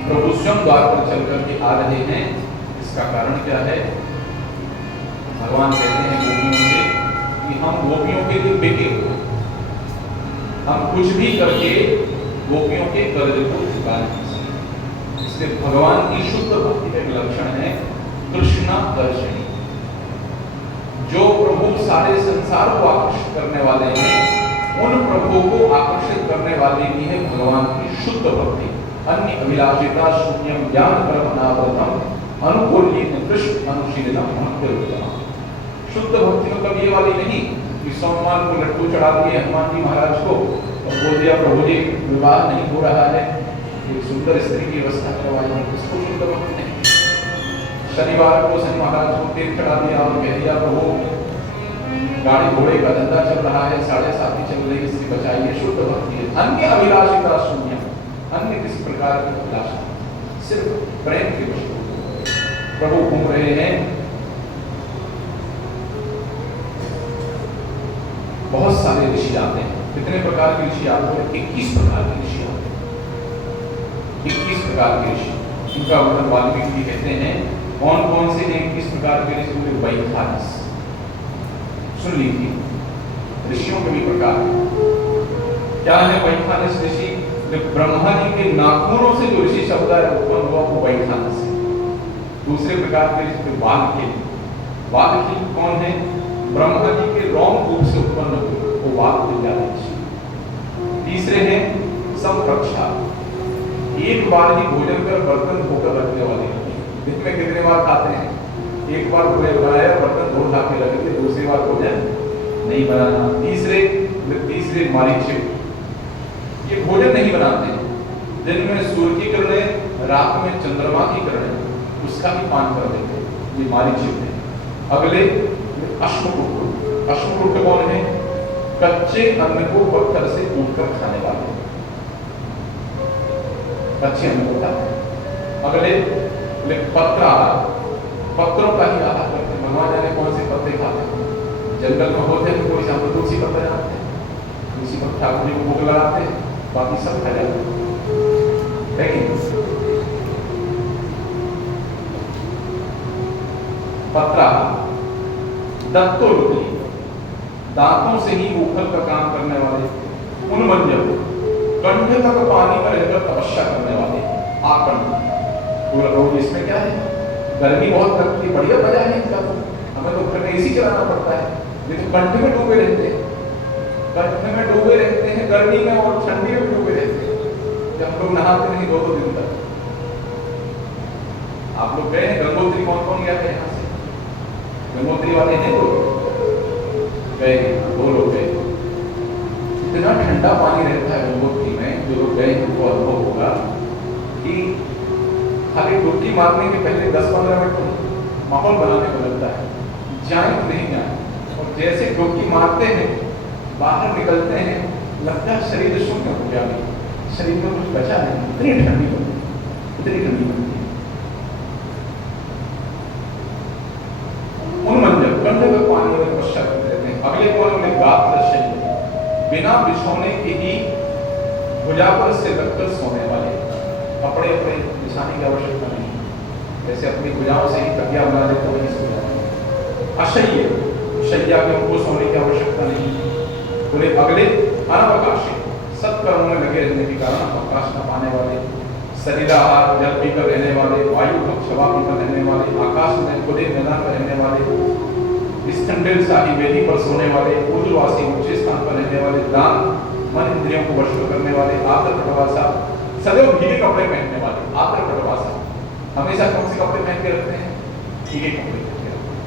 प्रभु स्वयं द्वार पर चल करके आ रहे हैं। इसका कारण क्या है? भगवान कहते हैं गोपियों से कि हम गोपियों के लिए बेटे हो, हम कुछ भी करके गोपियों के कर्ज को चुका नहीं सकते। इसलिए भगवान की शुद्ध भक्ति का एक लक्षण है कृष्ण दर्शनी। जो प्रभु सारे संसार को आकर्षित करने वाले हैं, उन प्रभु को आकर्षित करने वाले की है भगवान की शुद्ध भक्ति। अन्य अभिलाषिता शून्यम ज्ञान परमनावृतम अनुकूल्येन कृष्ण अनुशीलनम महत्वम। शुद्ध भक्ति मतलब ये वाली नहीं कि सोमवार को लड्डू चढ़ा दिए हनुमान जी महाराज को और बोल दिया प्रभु जी विवाह नहीं हो रहा है, एक सुंदर स्त्री की व्यवस्था करवाई है, इसको शुद्ध भक्ति नहीं। शनिवार को शनि महाराज को तेल चढ़ा दिया और कह दिया प्रभु गाड़ी घोड़े का धंधा चल रहा है, साढ़े साथी चल रही है, इससे बचाइए, शुद्ध भक्ति है। अन्य अभिलाषिता शून्य, अन्य किसी प्रकार की अभिलाषा, सिर्फ प्रेम के वश प्रभु घूम रहे हैं। बहुत सारे ऋषि आते हैं। कितने प्रकार के ऋषि आते हैं? 21 प्रकार के ऋषि आते हैं। 21 प्रकार के ऋषि, इनका वर्णन वाल्मीकि जी कहते हैं। कौन कौन से 21 प्रकार के ऋषि? वैखानस, सुन लीजिए, ऋषियों के भी प्रकार क्या है। वैखानस ऋषि, ब्रह्मा जी के नाखूनों से जो ऋषि शब्द है उत्पन्न हुआ वो वैखानस है। दूसरे प्रकार के ऋषि वाल्मीकि। वाल्मीकि कौन है? ब्रह्मा जी के रोमकूप से उत्पन्न हुए, वो वाल्मीकि ऋषि। तीसरे हैं संप्रक्षा, एक बार ही भोजन कर बर्तन धोकर रखने वाले। दिन में कितने बार खाते हैं? एक बार भोजन बनाया, बर्तन धो धा के रख दिए, दूसरी बार भोजन नहीं बनाना। तीसरे मारीचिक, ये भोजन नहीं बनाते, दिन में सूर्य की किरणें, रात में चंद्रमा की किरणें, उसका भी पान कर देते, ये मारीचिक है। अगले अश्वकुट। अश्वकुट कौन है? कच्चे अन्न को पत्थर से कूटकर खाने वाले, कच्चे अन्न को खाते हैं। अगले पत्र आहार, पत्रों का ही आहार करते हैं। भगवान जाने कौन से पत्ते खाते हैं। जंगल में होते हैं कोई सामने तुलसी पत्ता लगाते हैं, तुलसी पत्ता ठाकुर जी को भोग लगाते हैं, बाकी सब खा जाते हैं। लेकिन पत्रा दत्तोलुकली, दांतों से ही उखल का काम करने वाले। उन्मंजक, कंठ तक पानी में रहकर तपस्या करने वाले। आकंठ, पूरा रोग इसमें क्या है? गर्मी बहुत लगती है, बढ़िया मजा है इनका, हमें तो घर में एसी चलाना पड़ता है, ये तो कंठ में डूबे रहते हैं, कंठ में डूबे रहते हैं गर्मी में और ठंडी में डूबे रहते हैं। जब हम लोग नहाते नहीं 2-2 दिन तक। आप लोग गए हैं गंगोत्री? कौन कौन गया था यहाँ से? गंगोत्री वाले हैं लोग? गए, 2 लोग गए। इतना ठंडा पानी रहता है गंगोत्री में, जो लोग गए उनको अनुभव होगा कि खाली डुबकी मारने के पहले 10-15 मिनट माहौल बनाने को लगता है, जाए तो नहीं जाए। और जैसे डुबकी मारते हैं, बाहर निकलते हैं, लगता है शरीर शून्य हो गया, शरीर में कुछ बचा नहीं, इतनी ठंडी होती है, इतनी ठंडी होती है। उन्मंजक, कंधे पर पानी में तपस्या करते रहते हैं। अगले कौन है? गात्र शय्य, बिना बिछौने के ही भुजा पर से रखकर सोने वाले। कपड़े अपने बिछाने की आवश्यकता नहीं, जैसे अपनी भुजाओं से ही तकिया बना देते तो वही सो जाते हैं। अशय्य, शैया के उनको सोने की आवश्यकता नहीं। बोले अगले अनवकाशी, सत्कर्मों में लगे रहने के कारण अवकाश न पाने वाले। शरीराहार, जल पीकर रहने वाले, वायु हवा पीकर रहने वाले, आकाश में खुले मैदान पर रहने वाले, स्तंडिल शाही वेदी पर सोने वाले, ऊर्ध्ववासी ऊंचे स्थान पर रहने वाले, दान मन इंद्रियों को वश करने वाले, आदर कटवासा, सदैव भीगे कपड़े पहनने वाले। आदर कटवासा, हमेशा कौन से कपड़े पहन के रखते हैं? भीगे कपड़े पहन के रखते हैं।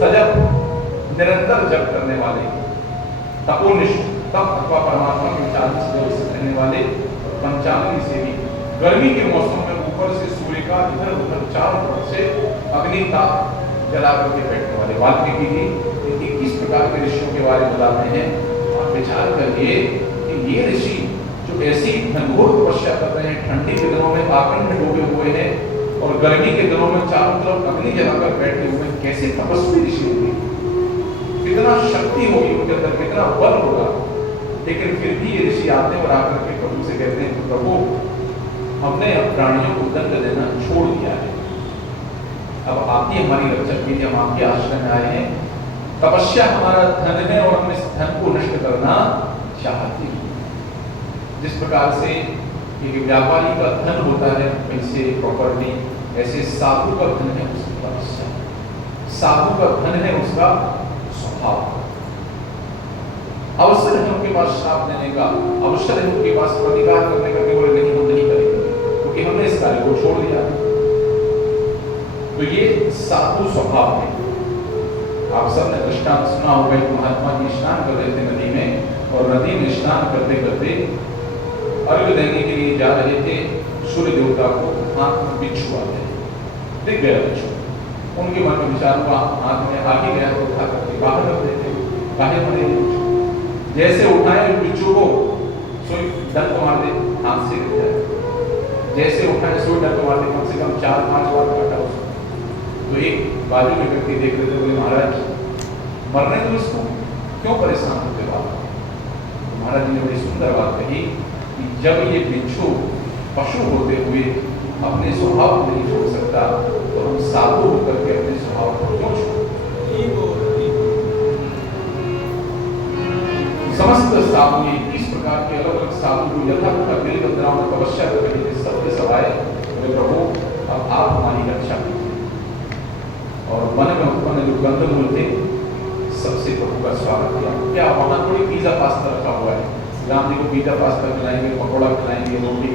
सजग, निरंतर जप करने वाले। तपोनिष्ठ, तप अथवा परमात्मा के विचार से रहने वाले। पंचांगी से भी गर्मी के मौसम में ऊपर से सूर्य का इधर उधर चारों तरफ से अग्नि ताप जला करके बैठने वाले। वाल्मीकि जी 21 प्रकार के ऋषियों के बारे में बताते हैं। और विचार करिए कि ये ऋषि जो ऐसी घनघोर तपस्या कर रहे हैं, ठंडी के दिनों में आकंठ में डूबे हुए हैं और गर्मी के दिनों में चारों तरफ अग्नि जलाकर बैठे हुए हैं, कैसे तपस्वी ऋषि होंगे, कितना शक्ति होगी उनके अंदर, कितना बल होगा। लेकिन फिर भी ये ऋषि आते हैं और आकर के प्रभु से कहते हैं, प्रभु हमने अब प्राणियों को दंड देना छोड़ दिया है, अब आप ही हमारी रक्षा कीजिए, हम आपके आश्रय में आए हैं, तपस्या हमारा धन है और हम इस धन को नष्ट करना चाहते हैं। जिस प्रकार से एक व्यापारी का धन होता है, पैसे प्रॉपर्टी, ऐसे साधु का धन है उसकी तपस्या, साधु का धन है उसका स्वभाव। अवसर है उनके पास श्राप देने का, अवसर है उनके पास प्रतिकार करने का, केवल नहीं हम नहीं करेंगे क्योंकि हमने इस कार्य को छोड़ दिया। तो ये साधु स्वभाव है। आप सबने दृष्टांत सुना होगा, एक महात्मा जी स्नान कर रहे थे नदी में और नदी में स्नान करते करते अर्घ देने के लिए जा रहे थे। सूर्य देवता को हाथ में बिच्छू आ गया, दिख गया बिच्छू। उनके मन में विचार हुआ, हाथ में आ ही गया तो उठा करके बाहर जैसे उठाए उस बिच्छू को सोई डंक मार दे, हाथ से गिर जाए। जैसे उठाए सोई डंक मार दे, कम से कम 4-5 बार काटा उसको। तो एक बाजू में व्यक्ति देख रहे थे, बोले महाराज मरने दो इसको, क्यों परेशान होते हो आप? तो महाराज जी ने बड़ी सुंदर बात कही कि जब ये बिच्छू पशु होते हुए अपने स्वभाव को नहीं छोड़ सकता, तो हम साधु होकर के अपने स्वभाव को क्यों छोड़? समस्त साधु इस प्रकार के अलग अलग साधु को यथार्थ मिल बंदराओं में तपस्या करके सबके सवाए प्रभु अब आप हमारी रक्षा कीजिए। और मन में उत्पन्न जो गंधमूल थे सबसे प्रभु का स्वागत किया। क्या वहां थोड़ी पिज्जा पास्ता रखा हुआ है, राम जी को पिज्जा पास्ता खिलाएंगे, पकौड़ा खिलाएंगे, रोटी।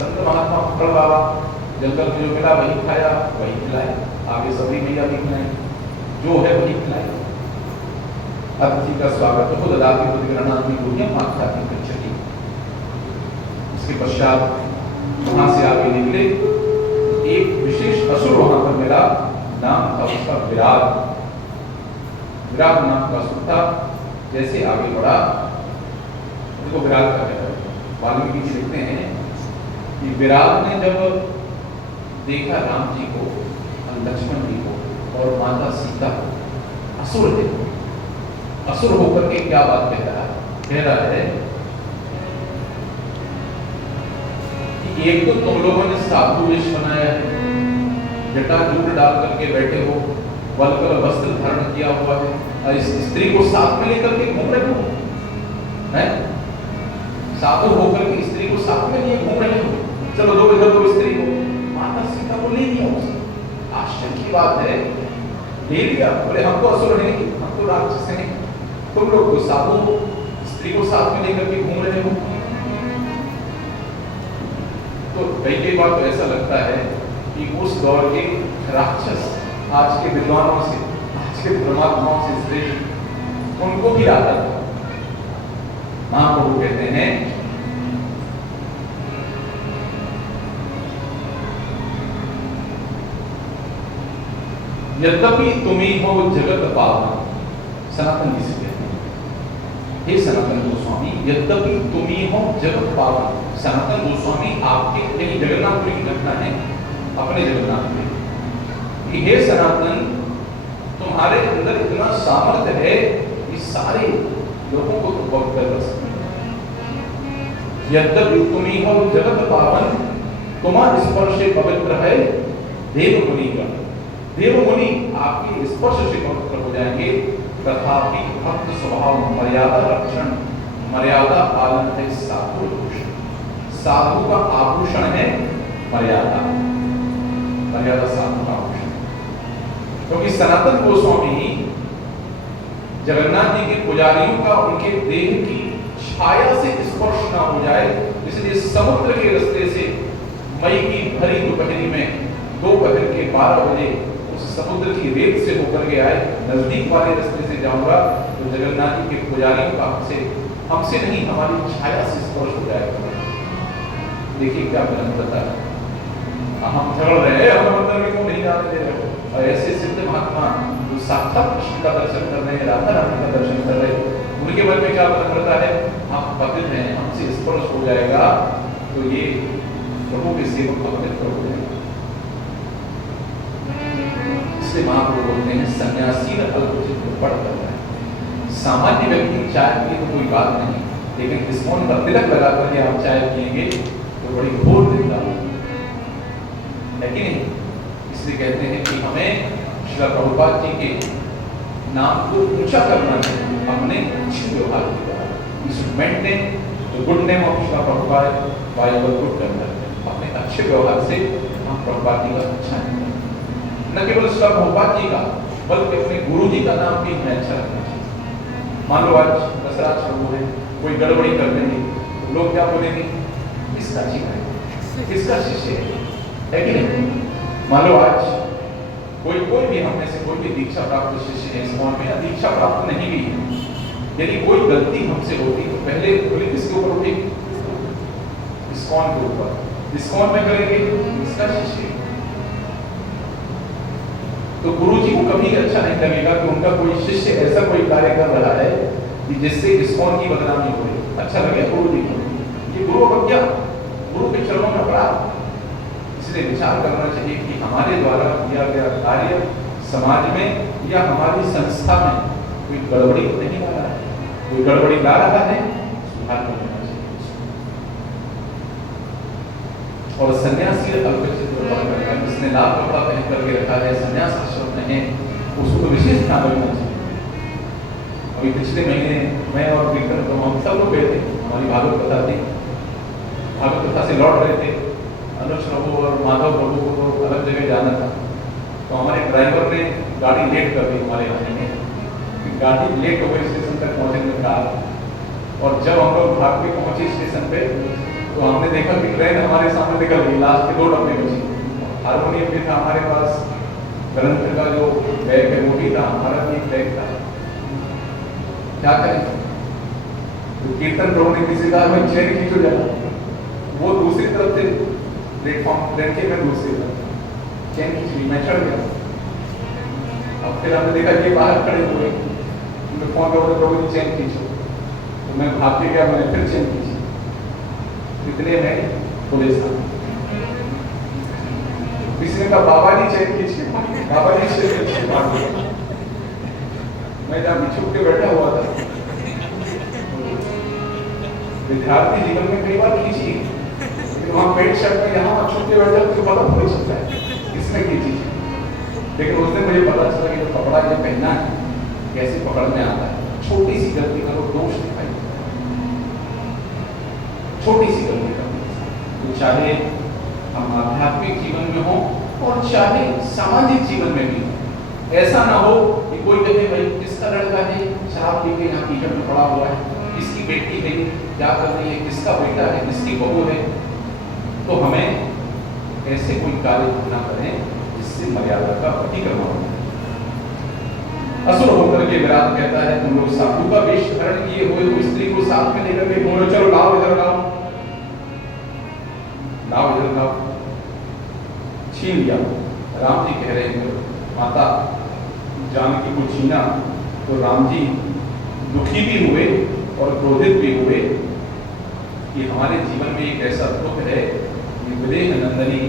संत महात्मा फल बाबा जंगल में जो मिला वही खाया, वही खिलाए, आगे सभी मैया भी खिलाए, जो है वही खिलाए। अतिथि का स्वागत हो ददाति प्रतिग्रहणाति गुह्यम आख्याति गच्छति। इसके पश्चात वहां से आगे निकले, एक विशेष असुर वहां पर मिला, नाम था उसका विराट। विराट नाम का असुर था। जैसे आगे बढ़ा, उनको विराट का कहते हैं। वाल्मीकि जी लिखते हैं कि विराट ने जब देखा राम जी को, लक्ष्मण जी को और माता सीता को, असुर थे, असुर होकर के क्या बात कह रहा है? कह रहा है कि एक तो तुम लोगों ने साधु वेश बनाया है, जटाजूट डाल करके बैठे हो, वल्कल वस्त्र धारण किया हुआ है, और इस स्त्री को साथ में लेकर के घूम रहे हो, हैं? साधु होकर के स्त्री को साथ में लिए घूम रहे हो। चलो दो इधर दो स्त्री को, माता सीता को ले लिया उसे। आश्चर्य की बात है, ले लिया। बोले हम तो असुर हैं, हम तो राक्षस हैं, तुम लोग को साधु स्त्री को साथ में लेकर के घूम रहे हो। तो कई बार तो ऐसा लगता है कि उस दौर के राक्षस आज के विद्वानों से, आज के परमात्माओं से श्रेष्ठ, उनको भी आता था। महाप्रभु कहते हैं यद्यपि तुम्ही हो जगत पावन, सनातन जी से कहते हैं, हे सनातन गोस्वामी, यद्यपि तुम्ही हो जगत पावन। सनातन गोस्वामी आपके कहीं जगन्नाथपुरी की घटना है, अपने जगन्नाथपुरी कि हे सनातन, तुम्हारे अंदर इतना सामर्थ्य है कि सारे लोगों को तुम पवित्र कर सकते हो। यद्यपि तुम्ही हो जगत पावन, तुम्हारे स्पर्श से पवित्र है देव मुनि का। देव मुनि आपके स्पर्श से पवित्र हो जाएंगे। तथापि भक्त स्वभाव मर्यादा रक्षण, मर्यादा पालन है साधु भूषण। साधु का आभूषण है मर्यादा, मर्यादा साधु का आभूषण। क्योंकि सनातन गोस्वामी जगन्नाथ जी के पुजारियों का उनके देह की छाया से स्पर्श न हो जाए, इसलिए समुद्र के रास्ते से मई की भरी दोपहरी में दोपहर के 12 बजे उस समुद्र की रेत से होकर के आए। नजदीक वाले रास्ते से जाऊंगा तो जगन्नाथ जी के पुजारियों का हमसे नहीं, हमारी छाया से स्पर्श हो जाएगा। देखिए क्या बता है, हम झगड़ रहे हैं, हम मंदिर में क्यों नहीं जाने दे रहे हो? और ऐसे सिद्ध महात्मा जो साक्षात कृष्ण का दर्शन कर रहे हैं, राधा रानी का दर्शन कर रहे हैं, उनके मन में क्या बता करता है, हम पतित हैं, हमसे स्पर्श हो जाएगा तो ये प्रभु के सेवक अपवित्र हो जाएगा। इसलिए महाप्रभु बोलते हैं सन्यासी न अल्पचित बढ़ कर रहा है। सामान्य व्यक्ति चाय पिए तो कोई बात नहीं, लेकिन इस्कॉन पर तिलक लगा करके आप चाय पिएंगे तो बड़ी घोर निंदा है कि नहीं? इसलिए कहते हैं कि हमें श्री प्रभुपाद जी के नाम को ऊंचा करना है अपने अच्छे व्यवहार के द्वारा। We should maintain the good name of Shri Prabhupada by our good conduct। अपने अच्छे व्यवहार से हम प्रभुपाद जी का अच्छा नहीं, न केवल श्री प्रभुपाद जी का बल्कि अपने गुरु जी का नाम भी हमें अच्छा रखना चाहिए। मान लो आज दशराज प्रभु है, कोई गड़बड़ी कर देंगे तो लोग क्या बोलेंगे, किसका जी है, किसका शिष्य है कि नहीं? मान लो आज कोई भी हम में से कोई भी दीक्षा प्राप्त शिष्य है इस्कॉन में, या दीक्षा प्राप्त नहीं भी है, यदि कोई गलती हमसे होती तो पहले बोले किसके ऊपर उठेगी? इस्कॉन के ऊपर। इस्कॉन में करेंगे इसका शिष्य। तो गुरु जी को कभी अच्छा नहीं लगेगा कि उनका कोई शिष्य ऐसा कोई कार्य कर रहा है कि जिससे इस्कॉन की बदनामी हो रही। अच्छा लगे गुरु जी को, ये गुरु अवज्ञा, गुरु के चरणों में अपराध। इसलिए विचार करना चाहिए कि हमारे द्वारा किया गया कार्य समाज में या हमारी संस्था में कोई गड़बड़ी नहीं ला रहा है, कोई गड़बड़ी ला रहा है, सुधार कर देना चाहिए। और सन्यासी अल्पचित जिसने लाल कपड़ा पहन करके रखा है, सन्यास आश्रम में है, उसको तो विशेष ध्यान रखना चाहिए। अभी पिछले महीने मैं और कीर्तन तो हम सब लोग गए थे, हमारी भागवत कथा थी, भागवत कथा से लौट रहे थे। अनुज प्रभु और माधव प्रभु को तो अलग जगह जाना था, तो हमारे ड्राइवर ने गाड़ी लेट कर दी हमारे आने में। गाड़ी लेट हो गई स्टेशन तक पहुंचने में कार, और जब हम लोग भाग के पहुंचे स्टेशन पे तो हमने देखा कि ट्रेन हमारे सामने निकल गई, लास्ट के 2 डब्बे बची। हारमोनियम भी था हमारे पास, ग्रंथ का जो बैग है वो भी था, हमारा भी एक बैग था। क्या करें? तो कीर्तन प्रभु ने किसी कहा मैं चेन खींचो जाना, वो दूसरी तरफ से प्लेटफॉर्म ट्रेन के मैं दूसरी तरफ चैन खींची, मैं चढ़ गया। अब फिर हमने देखा ये बाहर खड़े हुए, मैं फोन कर प्रभु जी चैन खींचो, तो मैं भाग के गया, मैंने फिर चैन खींची। इतने में पुलिस आ, किसी ने कहा बाबा जी चैन खींच के, बाबा जी चैन खींच के मार दिया। मैं जहाँ बिछुक के बैठा हुआ था, विद्यार्थी जीवन में कई बार खींची, वहाँ पेट शर्ट में यहाँ छुप के बैठा तो पता नहीं चलता है किसने की चीज। लेकिन उस दिन मुझे पता चला कि जो कपड़ा ये पहना है कैसे पकड़ने आता है। छोटी सी गलती करो, दोष दिखाई देता है, छोटी सी गलती करो। तो चाहे हम आध्यात्मिक जीवन में हो और चाहे सामाजिक जीवन में भी हो, ऐसा ना हो कि कोई कहे भाई किसका लड़का है शराब पी के यहाँ कीचड़ में पड़ा हुआ है, किसकी बेटी है क्या कर रही है, किसका बेटा है, किसकी बहू है। तो हमें ऐसे कोई कार्य न करें जिससे मर्यादा का अतिक्रमण हो। असुर होकर के विराट कहता है तुम लोग साधु का वेश धारण किए हुए स्त्री को साथ में लेकर के बोलो चलो लाओ इधर लाओ, लाओ इधर लाओ। छीन लिया। राम जी कह रहे हैं माता जानकी को छीना, तो राम जी दुखी भी हुए और क्रोधित भी हुए कि हमारे जीवन में एक ऐसा दुख है कि विदेह नंदनी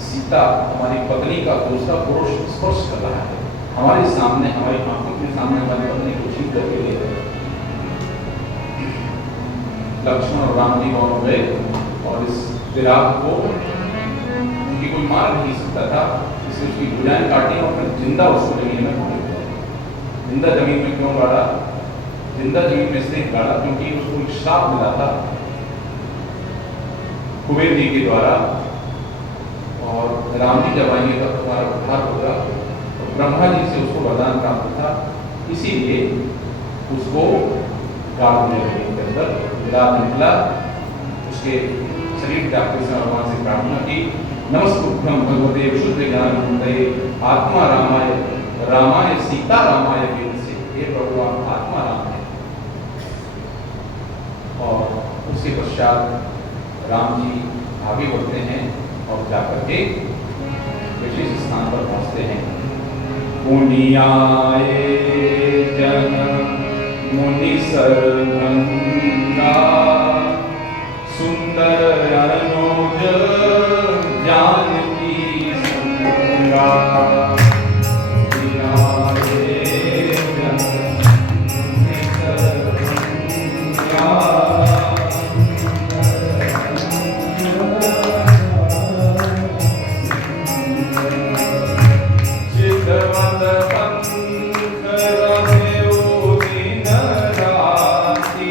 सीता हमारी पत्नी का दूसरा पुरुष स्पर्श कर रहा है, हमारे सामने, हमारी आंखों के सामने हमारी पत्नी को छीन करके ले रहे। लक्ष्मण और राम जी गौरव गए और इस विराट को क्योंकि कोई मार नहीं सकता था, इसलिए उसकी भुजाएं काटी और फिर जिंदा उसको जमीन में गाड़ दिया। जिंदा जमीन में क्यों गाड़ा? जिंदा जमीन में इसलिए गाड़ा क्योंकि उसको एक श्राप मिला था कुबेर जी के द्वारा, और राम जी जब आएंगे तब तुम्हारा उद्धार होगा, और ब्रह्मा जी से उसको वरदान प्राप्त था, इसीलिए उसको गाड़ दिया जमीन के अंदर। विराट निकला, उसके शरीर त्यागते समय भगवान से प्रार्थना की, नमस्तुभ्यं भगवते विशुद्ध ज्ञानमूर्तये आत्मा रामाय रामाय सीता रामाय वेद से, हे प्रभु आप आत्मा राम है। और उसके पश्चात राम जी आगे बढ़ते हैं और जाकर के विशेष स्थान पर पहुंचते हैं। पुण्याये जन मुनि सर्वंगा सुंदर अनुज जानकी संगा। चितवत पंख रहे दिन राति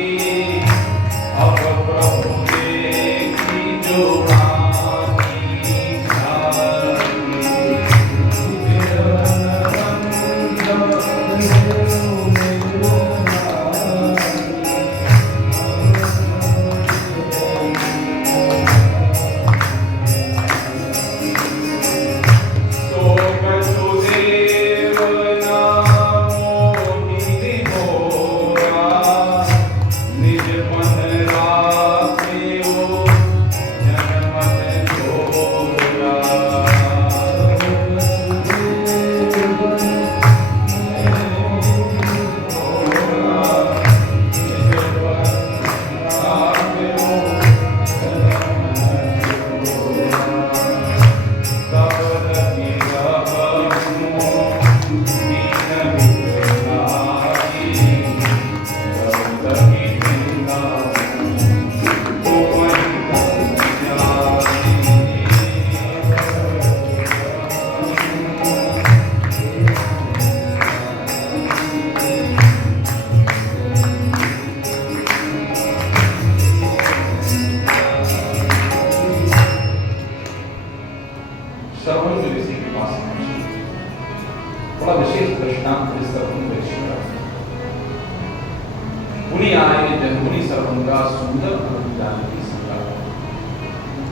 माय जन्मनि सर्वंगा सुंदर जानकी संगा।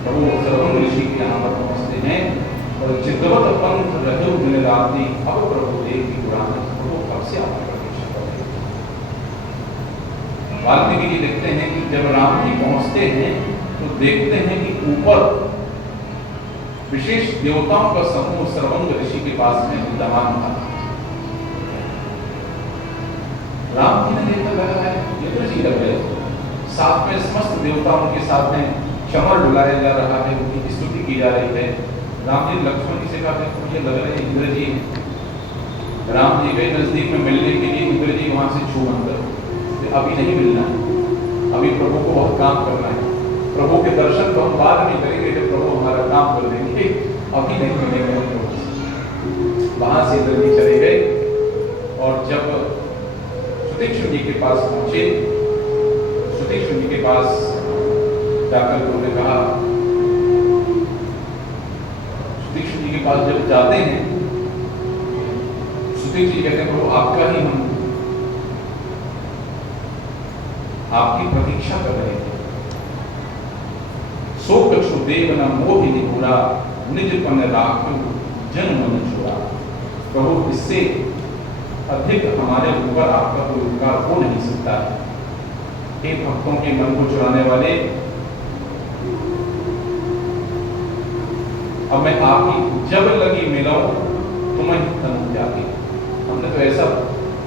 प्रभु सर्वंग ऋषि के यहाँ पर पहुँचते हैं और चित्रवत पंथ रहे दिन रात्रि, अब प्रभु देव की पुराण प्रभु कब से आपकी प्रतीक्षा कर रहे हैं। वाल्मीकि जी देखते हैं कि जब राम जी पहुँचते हैं तो देखते हैं कि ऊपर विशेष देवताओं का समूह सर्वंग ऋषि के पास में विद्यमान था। राम जी ने देखा लगा है इंद्र जी लग गए, साथ में समस्त देवताओं के साथ में चमर डुलाया जा रहा है, उनकी स्तुति की जा रही है। राम जी लक्ष्मण जी से कहा मुझे लग रहे हैं इंद्र जी। राम जी गए नजदीक में मिलने के लिए, इंद्र जी वहां से छू अंदर, अभी नहीं मिलना है, अभी प्रभु को बहुत काम करना है, प्रभु के दर्शन तो हम बाद में करेंगे जब प्रभु हमारा काम कर देंगे, अभी नहीं मिलेंगे। वहां से इंद्र जी चले गए और जब सुतीक्ष्ण जी के पास पहुंचे, सुतीक्ष्ण जी के पास जाकर उन्होंने कहा, सुतीक्ष्ण जी के पास जब जाते हैं, सुतीक्ष्ण जी कहते हैं प्रभु आपका ही हम आपकी प्रतीक्षा कर रहे थे। सो कछु देव न मोहि निपुरा, निज पन राखु जन मन छोड़ा। प्रभु इससे अधिक हमारे ऊपर आपका कोई उपकार हो नहीं सकता है। हे भक्तों के मन को चुराने वाले, अब मैं आपकी जब लगी मिलाऊं तुम्हें तनु त्यागी। हमने तो ऐसा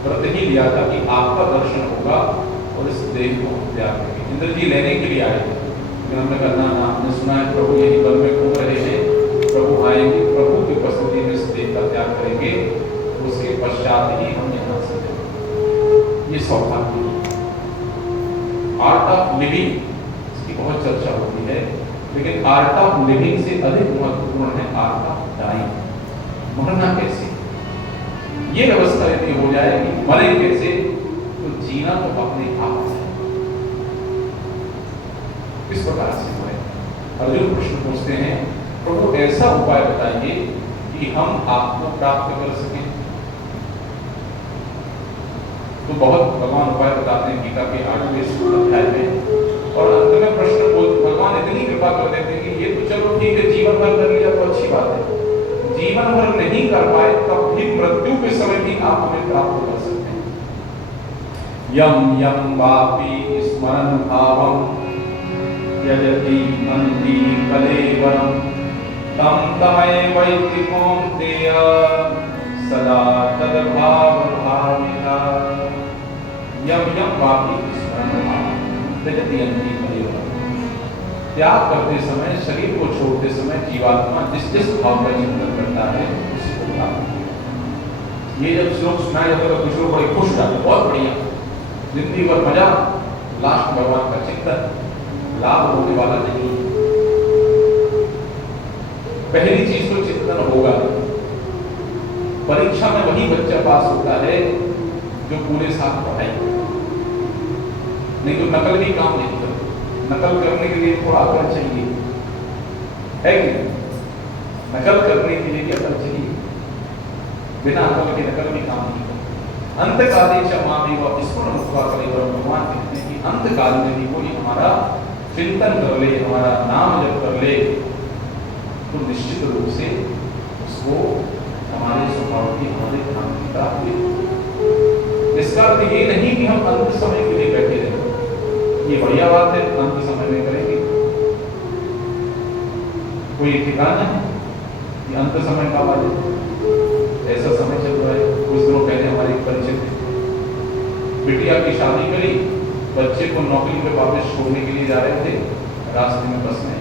व्रत ही लिया था कि आपका दर्शन होगा और इस देह को त्याग देंगे। इंद्र जी लेने के लिए आए, हमने कहा ना, हमने सुना है प्रभु यही वन में घूम रहे हैं, प्रभु आएंगे, प्रभु की उपस्थिति में इस देह का त्याग करेंगे, उसके पश्चात ही हम यहाँ से जाएंगे। ये सौभाग्य आर्ट ऑफ लिविंग, इसकी बहुत चर्चा होती है, लेकिन आर्ट ऑफ लिविंग से अधिक महत्वपूर्ण है आर्ट ऑफ डाइंग। मरना कैसे, ये व्यवस्था यदि हो जाए कि मरे कैसे, तो जीना तो अपने आप है। किस प्रकार से मरे? अर्जुन प्रश्न पूछते हैं, प्रभु ऐसा उपाय बताइए कि हम आपको प्राप्त कर सकें। तो बहुत भगवान उपाय बताते हैं गीता के 8वें अध्याय में, और अंत में प्रश्न भगवान इतनी कृपा कर देते हैं कि ये तो चलो ठीक है, जीवन भर कर लिया तो अच्छी बात है, जीवन भर नहीं कर पाए तब भी मृत्यु के समय भी आप हमें प्राप्त कर सकते हैं। यम यम वापि स्मरण भावम यजति अंति कलेवरम, तम तमैवैति कौन्तेय सदा तद्भाव भाविना। यम यम वापि स्मरण भावम यजति अंति कलेवरम, त्याग करते समय, शरीर को छोड़ते समय जीवात्मा जिस जिस भाव का चिंतन करता है उसी को प्राप्त। ये जब श्लोक सुनाया जाता है तो कुछ लोग बड़े खुश जाते, बहुत बढ़िया, जिंदगी भर मजा, लास्ट भगवान का चिंतन, लाभ होने वाला नहीं। पहली चीज तो चिंतन होगा, परीक्षा में वही बच्चा पास होता है जो पूरे साल पढ़ाई, नहीं तो नकल भी काम नहीं करता। नकल करने के लिए थोड़ा अकल चाहिए, है कि नकल करने के लिए भी अकल चाहिए, बिना अकल के नकल भी काम नहीं करता। अंत काले क्षमा भी वह स्मरण मुक्ता करेगा। भगवान कहते हैं कि अंत काल में भी कोई हमारा चिंतन कर ले, हमारा नाम जप कर ले, तो निश्चित रूप से उसको हमारे स्वभाव की, हमारे ध्यान की प्राप्ति। इसका अर्थ ये नहीं कि हम अंत समय के लिए बैठे रहे, ये बढ़िया बात है, अंत समय में करेंगे। कोई ठिकाना है कि अंत समय का बात है? ऐसा समय चल रहा है। कुछ दिनों पहले हमारी परिचित बिटिया की शादी करी, बच्चे को नौकरी पे वापस छोड़ने के लिए जा रहे थे, रास्ते में बस में,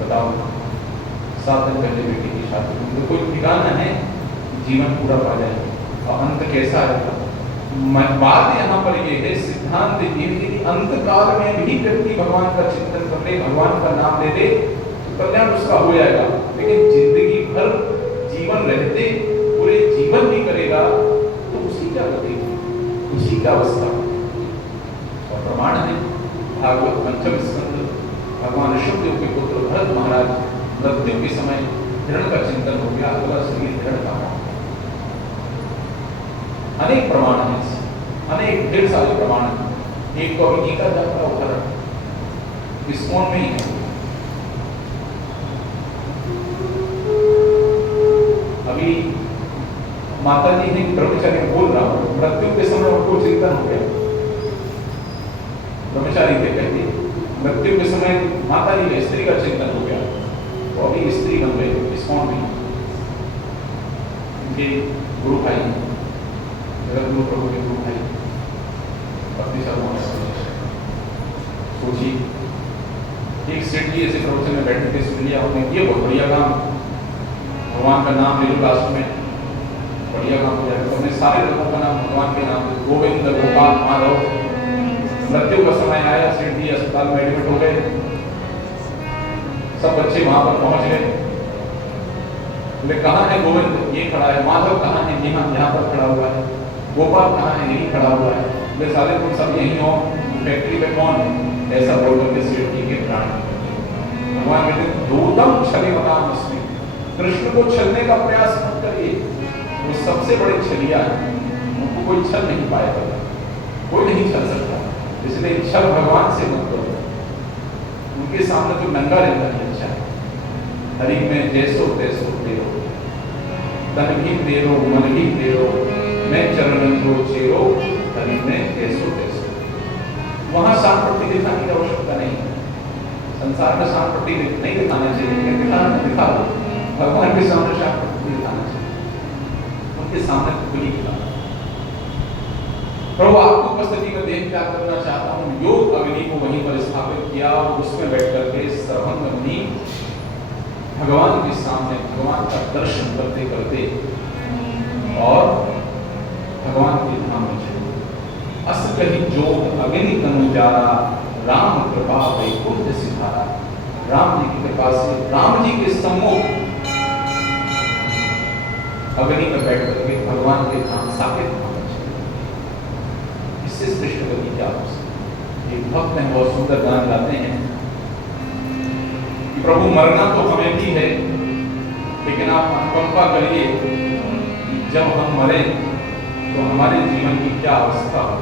बताओ 7 दिन पहले बेटी की शादी, तो कोई ठिकाना है जीवन पूरा पा जाए और अंत कैसा है? बात यहाँ पर ये है, सिद्धांत ये है कि अंत काल में भी व्यक्ति भगवान का चिंतन कर ले, भगवान का नाम ले ले, तो कल्याण उसका हो जाएगा। लेकिन जिंदगी भर जीवन रहते पूरे जीवन भी करेगा तो उसी क्या गति, उसी का अवस्था। और प्रमाण है भागवत पंचम स्कंद, भगवान ऋषभदेव के पुत्र भरत महाराज मृत्यु के समय हिरण का चिंतन हो गया, अगला शरीर हिरण का। अनेक प्रमाण है, अनेक ढेर सारे प्रमाण हैं। एक तो अभी गीता जाप का उदाहरण इस्कॉन में ही है। अभी माता जी ने ब्रह्मचारी बोल रहा हूं, मृत्यु के समय उनको चिंतन हो गया, ब्रह्मचारी थे कहते, मृत्यु के समय माता जी ने स्त्री का चिंतन हो गया, तो अभी स्त्री बन गए इस्कॉन में। उनके गुरु भाई जगत गुरु प्रभु के गुरु भाई भक्ति शर्मा, सोचिए एक सेठ जी ऐसे प्रवचन में बैठे थे, सुन लिया आपने, ये बहुत बढ़िया काम, भगवान का नाम ले लो लास्ट में, बढ़िया काम हो जाएगा। तो हमने सारे लोगों का नाम भगवान के नाम, गोविंद, गोपाल, माधव। मृत्यु का समय आया, सेठ जी अस्पताल में एडमिट हो गए, सब बच्चे वहां पर पहुंच गए, बोले कहाँ है गोविंद, ये खड़ा है, माधव कहाँ है, यहाँ पर खड़ा हुआ है, गोपाल कहाँ है, यही खड़ा हुआ है, बोले सारे तुम सब यही हो, फैक्ट्री पे कौन है, ऐसा बोल करके सेठ जी के प्राण। भगवान कहते दूतम छले मकान उसमें, कृष्ण को छलने का प्रयास मत करिए, वो सबसे बड़े छलिया है, उनको कोई छल नहीं पाएगा, कोई नहीं छल सकता, इसलिए छल भगवान से मत करो, उनके सामने तो नंगा रहना ही अच्छा है। हरि में जैसो तैसो दे रो, तन भी दे रो, मन भी दे रो, मैं चरण को चेरो, हरि में जैसो तैसो। वहां शान पट्टी दिखाने की आवश्यकता नहीं है, संसार में शान पट्टी नहीं दिखाना चाहिए, दिखा दो, भगवान के सामने शान पट्टी दिखाना चाहिए, उनके सामने खुली दिखाना। प्रभु आपको उपस्थिति में देख क्या करना चाहता हूँ, योग अग्नि को वहीं पर स्थापित किया और उसमें बैठ करके सर्वंग अग्नि भगवान के सामने भगवान का दर्शन करते करते और भगवान के धाम में चले। अस कही जोग अग्नि तनु जारा, राम कृपा वैकुंठ सिधारा। राम जी की कृपा से राम जी के सम्मुख अग्नि में बैठ करके भगवान के धाम साकेत धाम में चले। इससे श्रेष्ठ गति क्या हो सकती। एक भक्त हैं बहुत सुंदर गान गाते हैं कि प्रभु मरना तो हमें भी है, लेकिन आप अनुकंपा करिए कि जब हम मरे तो हमारे जीवन की क्या अवस्था हो,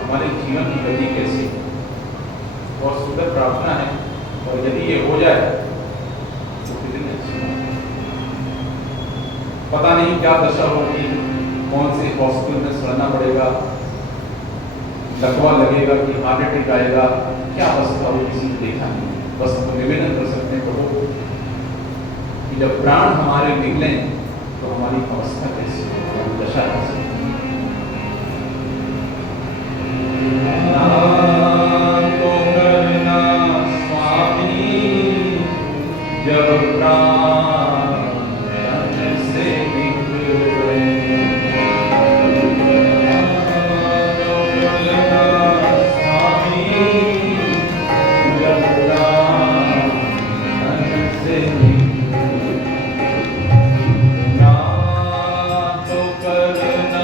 हमारे जीवन की गति कैसी। बहुत सुंदर प्रार्थना है, और यदि ये हो जाए तो कितनी अच्छी बात। पता नहीं क्या दशा होगी, कौन से हॉस्पिटल में सड़ना पड़ेगा, लकवा लगेगा कि हार्ट अटैक आएगा, क्या अवस्था होगी किसी ने देखा नहीं। बस हम निवेदन कर सकते हैं प्रभु कि जब प्राण हमारे निकले तो हमारी अवस्था कैसी होगी, दशा कैसी। तो करना स्वामी जब प्राण से निकले, तो करना स्वामी जब प्राण से निकले, ना तो करना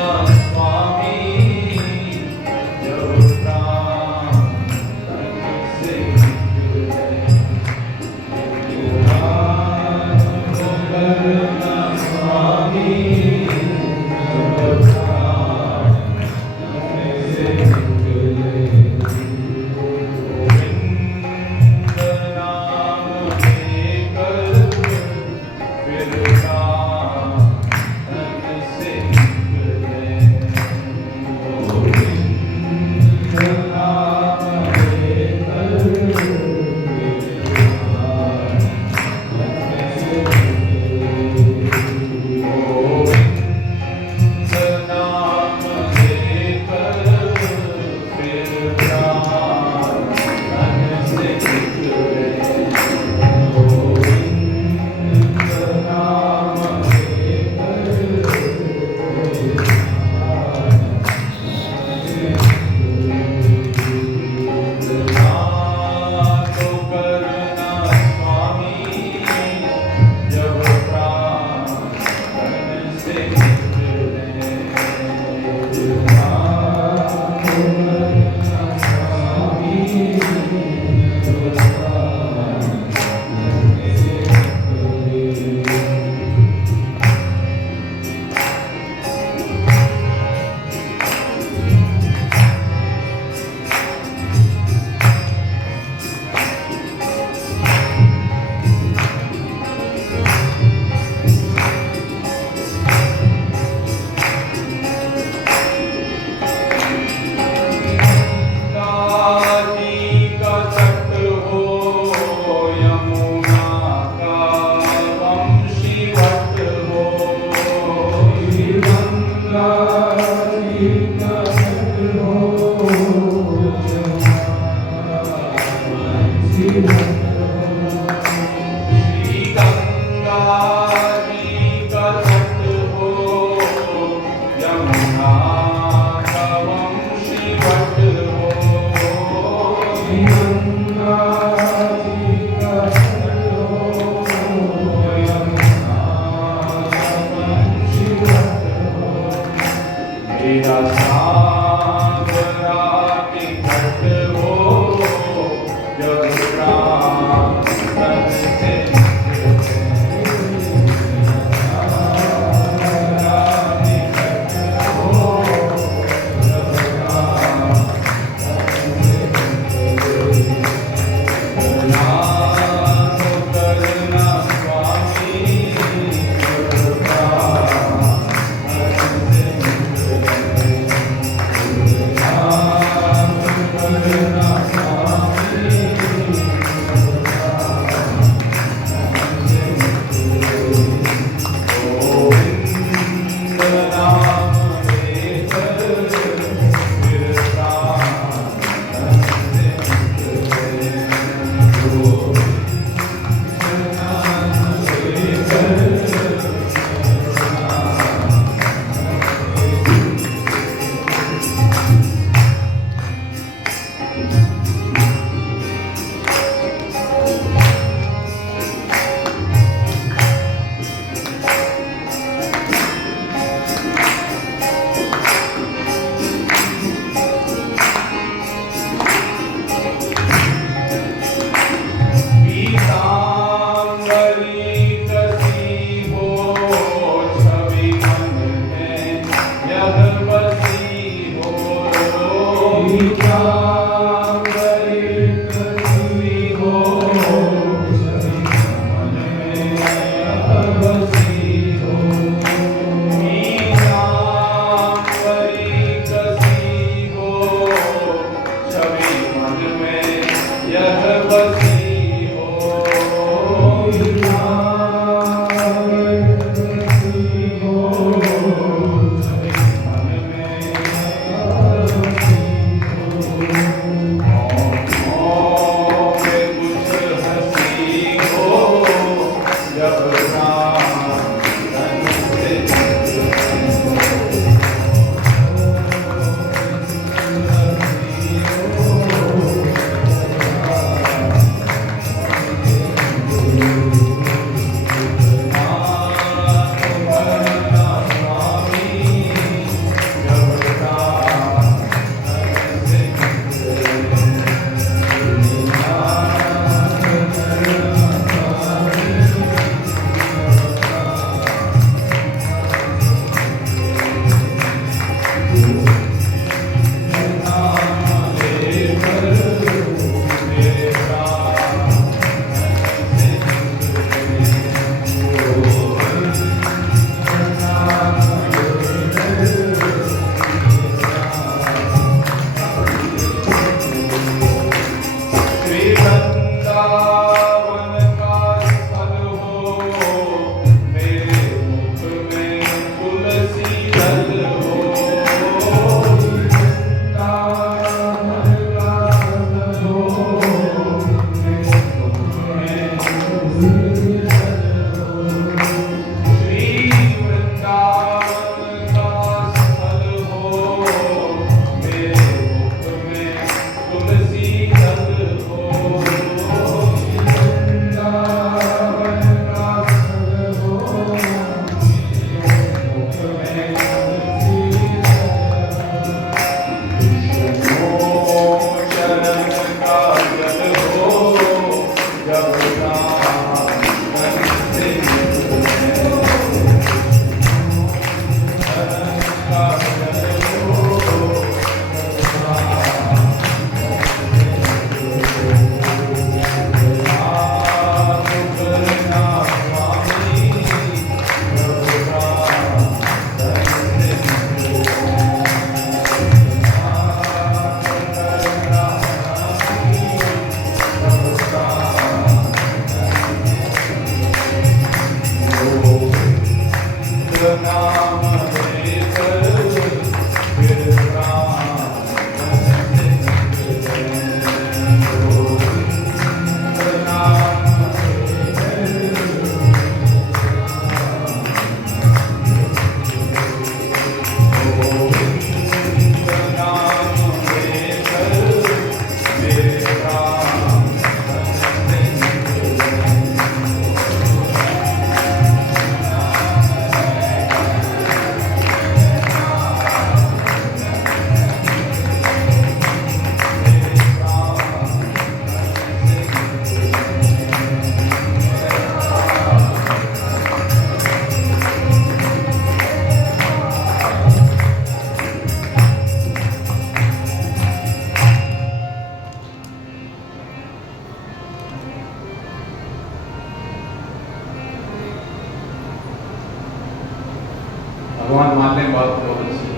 बात बहुत अच्छी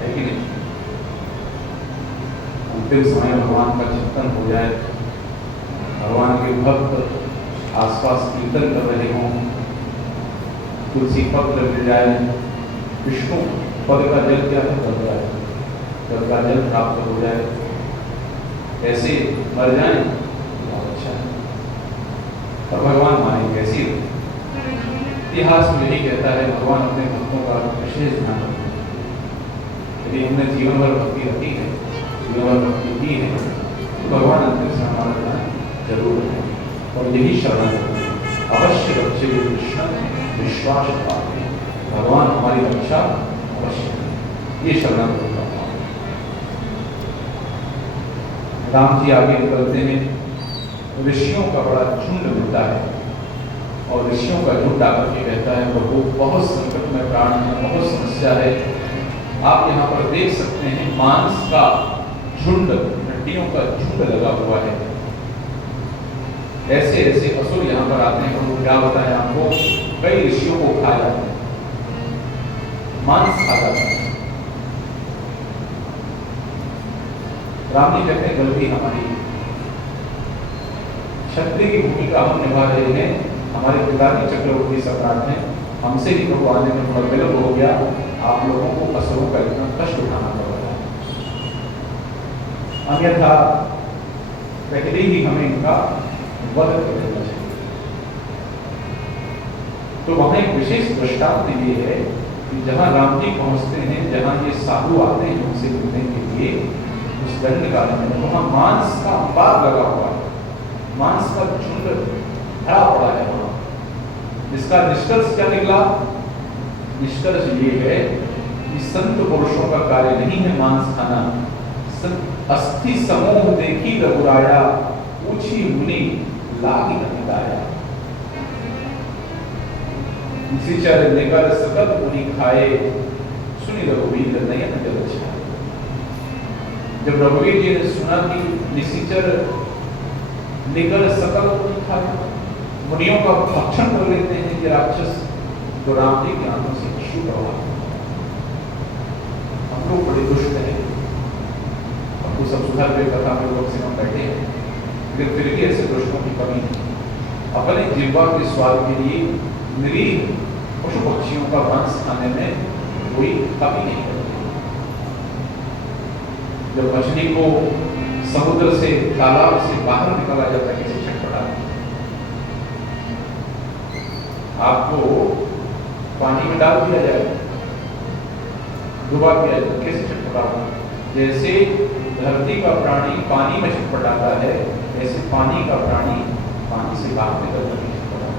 है कि नहीं? अंतिम समय भगवान का चिंतन हो जाए, भगवान के भक्त आसपास कीर्तन कर रहे हों, तुलसी पत्र मिल जाए, विष्णु पद का जल क्या है? जल का जल प्राप्त हो जाए, ऐसे मर जाए बहुत अच्छा है। और भगवान माने कैसी? इतिहास में यही कहता है भगवान अपने भक्तों का विशेष ध्यान रखते हैं। यदि हमने जीवन भर भक्ति रखी है, जीवन भर भक्ति की है, तो भगवान अंतिम से हमारा ध्यान जरूर है। और यही शरण अवश्य बच्चे कृष्ण विश्वास पाते, भगवान हमारी रक्षा अवश्य, ये शरण होगा। राम जी आगे निकलते हैं, ऋषियों का बड़ा झुंड मिलता है और ऋषियों का झुंड आकर के कहता है प्रभु बहुत संकट में प्राण है, बहुत समस्या है। आप यहाँ पर देख सकते हैं मांस का झुंड, हड्डियों का झुंड लगा हुआ है। ऐसे ऐसे असुर यहाँ पर आते हैं, प्रभु क्या बताएं आपको, कई ऋषियों को खा जाते हैं, मांस खा जाते हैं। राम जी कहते हैं गलती हमारी, क्षत्रिय की भूमिका हम निभा रहे हैं, हमारे पिताजी चक्रवर्ती सम्राट हैं, हमसे ही प्रभु आने में थोड़ा विलंब हो गया, आप लोगों को असुरों का इतना कष्ट उठाना पड़ रहा है, अन्यथा पहले ही हमें इनका वध कर देना चाहिए। तो वहां एक विशेष दृष्टांत ये है कि जहां राम जी पहुंचते हैं, जहां ये साधु आते हैं उनसे मिलने के लिए, उस दंड काल में वहां मांस का अंबार लगा हुआ है, मांस का झुंड भरा पड़ा है वहां। इसका निष्कर्ष क्या निकला? निष्कर्ष ये है कि संत पुरुषों का कार्य नहीं है मांस खाना। अस्थि समूह देखी रघुराया, पूछी मुनि लागी नहीं लाया। निशिचर निकर सकल मुनि खाए, सुनी रघुवीर नयन जल छाए। जब रघुवीर जी ने सुना कि निशिचर निकर सकल मुनि खाए, मुनियों का भक्षण कर लेते हैं ये राक्षस, तो राम जी के आंखों से अश्रु प्रवाह। हम लोग बड़े दुष्ट हैं, हमको सब सुधार पे कथा में लोग से हम बैठे हैं, लेकिन फिर भी ऐसे दुष्टों की कमी नहीं। अपने जिह्वा के स्वाद के लिए निरीह पशु पक्षियों का मांस खाने में कोई कमी नहीं करते। जब मछली को समुद्र से, तालाब से बाहर निकाला जाता है किसी चटपटा, आपको पानी में डाल दिया जाए, डुबा दिया जाए, कैसे चटपटा होगा? जैसे धरती का प्राणी पानी में छटपटाता है, ऐसे पानी का प्राणी पानी से बाहर निकल कर छटपटाता है।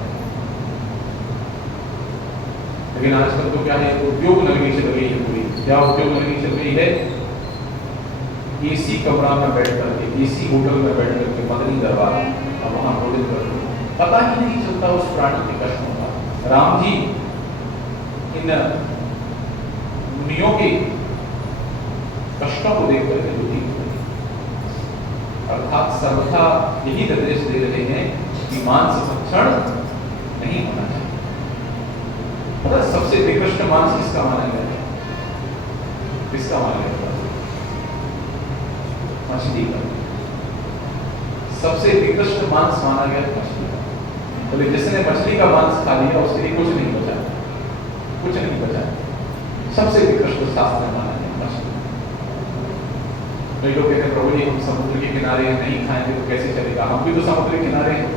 लेकिन आजकल तो क्या है, उद्योग नगरी चल गई है पूरी। क्या उद्योग नगरी चल गई है? एसी कमरा में बैठ करके, एसी होटल में बैठ करके मदनी दरबार और वहां भोजन करते, पता ही नहीं चलता उस प्राणी के कष्टों का। राम जी इन मुनियों के कष्टों को देख करके दुखी हुए, अर्थात सर्वथा यही निर्देश दे रहे हैं कि मांस भक्षण नहीं होना चाहिए। पता सबसे निकृष्ट मांस किसका माना गया है? किसका माना गया? मछली का। सबसे निकृष्ट मांस माना गया मछली का। बोले जिसने मछली का मांस खा लिया उसके लिए कुछ नहीं बचा, कुछ नहीं बचा। सबसे निकृष्ट शास्त्र में माना गया मछली। कई लोग कहते हैं प्रभु जी हम समुद्र के किनारे नहीं खाएंगे तो कैसे चलेगा? हम भी तो समुद्र के किनारे हैं।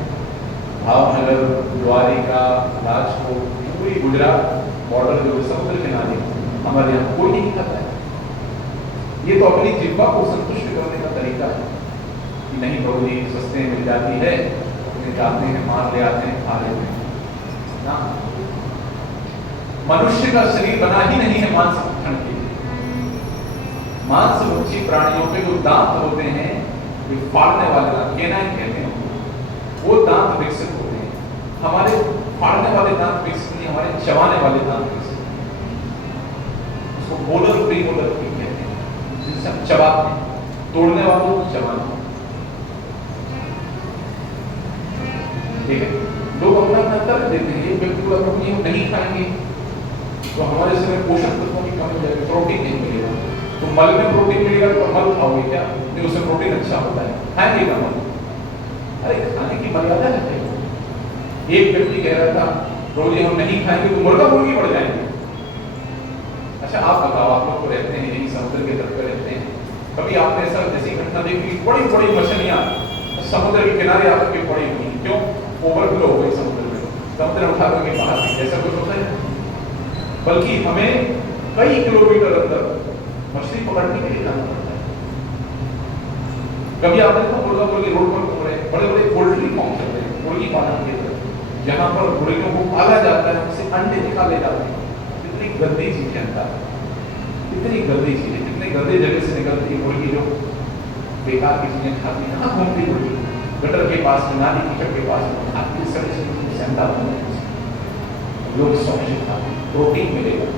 भावनगर, द्वारिका, राजकोट, पूरी गुजरात बॉर्डर जो समुद्र किनारे, हमारे यहाँ कोई नहीं खाता है। ये तो अपनी जिह्वा को संतुष्ट करने का तरीका है कि नहीं प्रभु जी सस्ते मिल जाती है, अपने जाते हैं, मार ले आते हैं, खा लेते हैं ना। मनुष्य का शरीर बना ही नहीं है मांस भक्षण के लिए। मांसभक्षी प्राणियों के जो दांत होते हैं, जो फाड़ने वाले दांत, केनाइन कहते हैं, वो दांत विकसित होते हैं। हमारे फाड़ने वाले दांत विकसित नहीं, हमारे चबाने वाले दांत विकसित हैं। उसको मोलर प्रीमोलर कहते हैं, जिनसे हम चबाते हैं, तोड़ने वालों को चबाते हैं। ठीक है, लोग अपना अंतर देते हैं, एक व्यक्ति को नहीं खाएंगे तो हमारे शरीर में पोषक तत्वों की कमी हो जाएगी, प्रोटीन नहीं मिलेगा। तो मल में प्रोटीन मिलेगा तो मल खाओगे क्या? नहीं, उसमें प्रोटीन अच्छा होता है, खाएंगे ना मल। अरे खाने की मर्यादा है। एक व्यक्ति कह रहा था रोज हम नहीं खाएंगे तो मुर्गा मुर्गी बढ़ जाएंगे। अच्छा आप बताओ, आप लोग तो रहते हैं यही समुद्र के तट पर रहते हैं, कभी आपने ऐसा जैसी घटना देखी बड़ी बड़ी मछलियां समुद्र के किनारे आकर के पड़ी हुई, क्यों? ओवरफ्लो हो गई समुद्र में, समुद्र उठा करके बाहर नहीं, ऐसा कुछ होता है? बल्कि हमें कई किलोमीटर अंदर मछली पकड़ने के लिए जाना पड़ता है। कभी आपने देखा मुर्गा मुर्गी रोड पर घूम रहे, बड़े बड़े पोल्ट्री फार्म चल रहे हैं मुर्गी पालन के लिए, जहां पर मुर्गियों को पाला जाता है, उनसे अंडे निकाले जाते हैं। कितनी गंदी चीजें अंदर, कितनी गंदी चीजें, कितने गंदे जगह से निकलती है मुर्गी, जो बेकार की चीजें खाती है। कहाँ घूमती मुर्गी? गटर के पास में, नाली कीचड़ के पास में खाती, सड़े सेंधा लोग स्वच्छ खाते, प्रोटीन मिलेगा।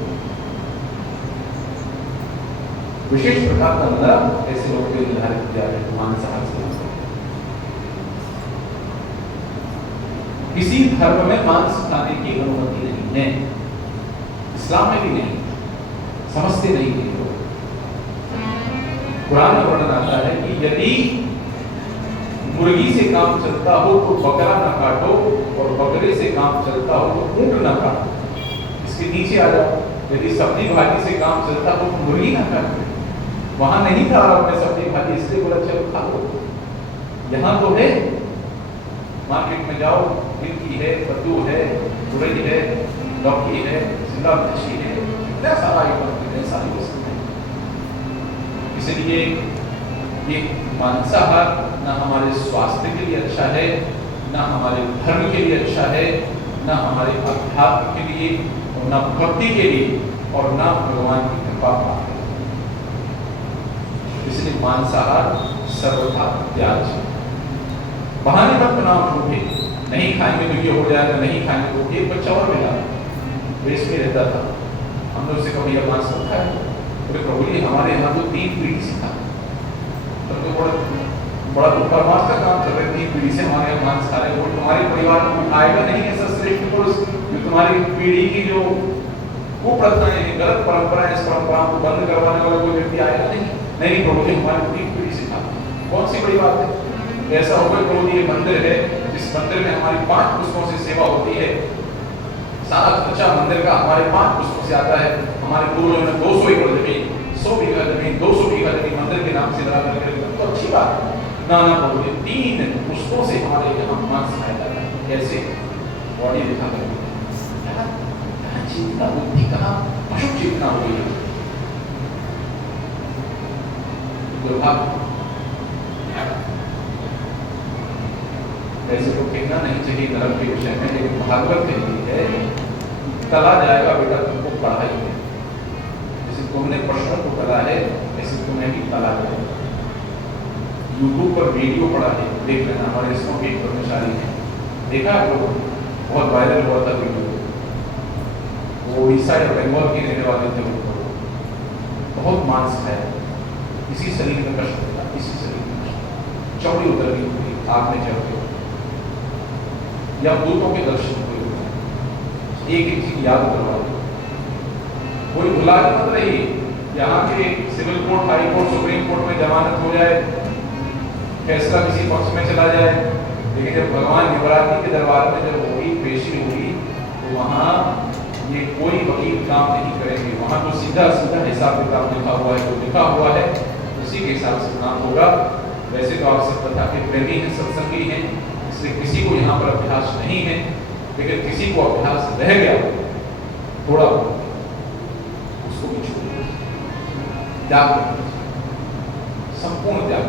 विशेष प्रकार का नरम ऐसे लोगों के निर्धारित किया है मांसाहार से। किसी धर्म में मांस खाने की अनुमति नहीं है, इस्लाम में भी नहीं, समझते नहीं है लोग। कुरान में वर्णन आता है कि यदि मुर्गी से काम चलता हो तो बकरा ना काटो, और बकरे से काम चलता हो तो ऊंट ना काटो। इसके नीचे आ जाओ, यदि सब्जी भाजी से काम चलता हो तो मुर्गी ना काटो। वहां नहीं था अरब में सब्जी भाजी, इसलिए बोला चलो खा लो। यहाँ तो है, मार्केट में जाओ, भिंडी है, कद्दू है, तुरई है, लौकी है, शिमला मिर्ची है, इतना सारा आइटम है, सारी वस्तु है। इसलिए ये मांसाहार ना हमारे स्वास्थ्य के लिए अच्छा है, ना हमारे धर्म के लिए अच्छा है, ना हमारे अध्यात्म के लिए, और ना भक्ति के लिए, और ना भगवान की कृपा पाने। इसलिए मांसाहार सर्वथा त्याज्य। बहाने मत बनाओ झूठे, नहीं खाएंगे तो ये हो जाएगा, नहीं खाएंगे तो एक बच्चा और मिला देश में रहता था, हमने उससे कहा भैया मांस रखा है, बोले प्रभु जी हमारे यहाँ तो 3 पीढ़ी से था, तो बड़ा परमार्थ का काम कर रहे, 3 पीढ़ी से हमारे यहाँ मांस खा रहे हैं। तुम्हारे परिवार में आएगा नहीं ऐसा श्रेष्ठ पुरुष जो तुम्हारी पीढ़ी की जो कुप्रथाएं हैं, गलत परंपराएं, इस परंपराओं को बंद करवाने वाला कोई व्यक्ति आएगा नहीं प्रभु जी हमारी 3 पीढ़ी से था। कौन सी बड़ी बात है? ऐसा होगा प्रभु जी ये मंदिर है, इस मंदिर में हमारी 5 पुष्पों से सेवा होती है, सारा खर्चा मंदिर का हमारे 5 पुष्पों से आता है। हमारे पूर्वजों ने 200 एकड़ जमीन, 100 बीघा जमीन, 200 बीघा जमीन मंदिर के नाम से लगा करके, तो अच्छी बात है ना। प्रभु जी 3 पुष्पों से हमारे यहाँ मांस खाया जाता है। कैसे? बॉडी दिखा कर चिंता बुद्धि कहाँ पशु चेतना हो गई है। दुर्भाग्य, वैसे तो कहना नहीं चाहिए धर्म के विषय में, लेकिन भागवत कहती है तला जाएगा बेटा तुमको पढ़ाई है, जैसे तुमने प्रश्नों को तला है ऐसे तुम्हें भी तला जाएगा। यूट्यूब पर वीडियो पड़ा है, देख लेना, हमारे इसमें भी कर्मचारी है, देखा आप लोग, बहुत वायरल हुआ था वीडियो, वो उड़ीसा या बंगाल के रहने वाले थे, बहुत मांस खाया, इसी शरीर में कष्ट होता, इसी शरीर में कष्ट, चौड़ी उतर गई होती, आग में चढ़ गई, या दूतों के दर्शन हुए होते हैं। एक एक चीज याद करवा दो, कोई भुला मत रही। यहाँ के civil court, high court, supreme court में जमानत हो जाए, फैसला किसी पक्ष में चला जाए, लेकिन जब भगवान युवराजी के दरबार में जब होगी, पेशी हुई, तो वहाँ ये कोई वकील काम नहीं करेंगे, वहां तो सीधा सीधा हिसाब किताब लिखा हुआ है, जो लिखा हुआ है उसी के हिसाब से काम होगा। वैसे तो आप सब पता के प्रेमी हैं, सत्संगी हैं, इसलिए किसी को यहाँ पर अभ्यास नहीं है, लेकिन किसी को अभ्यास रह गया थोड़ा, उसको भी छोड़ त्याग, संपूर्ण त्याग।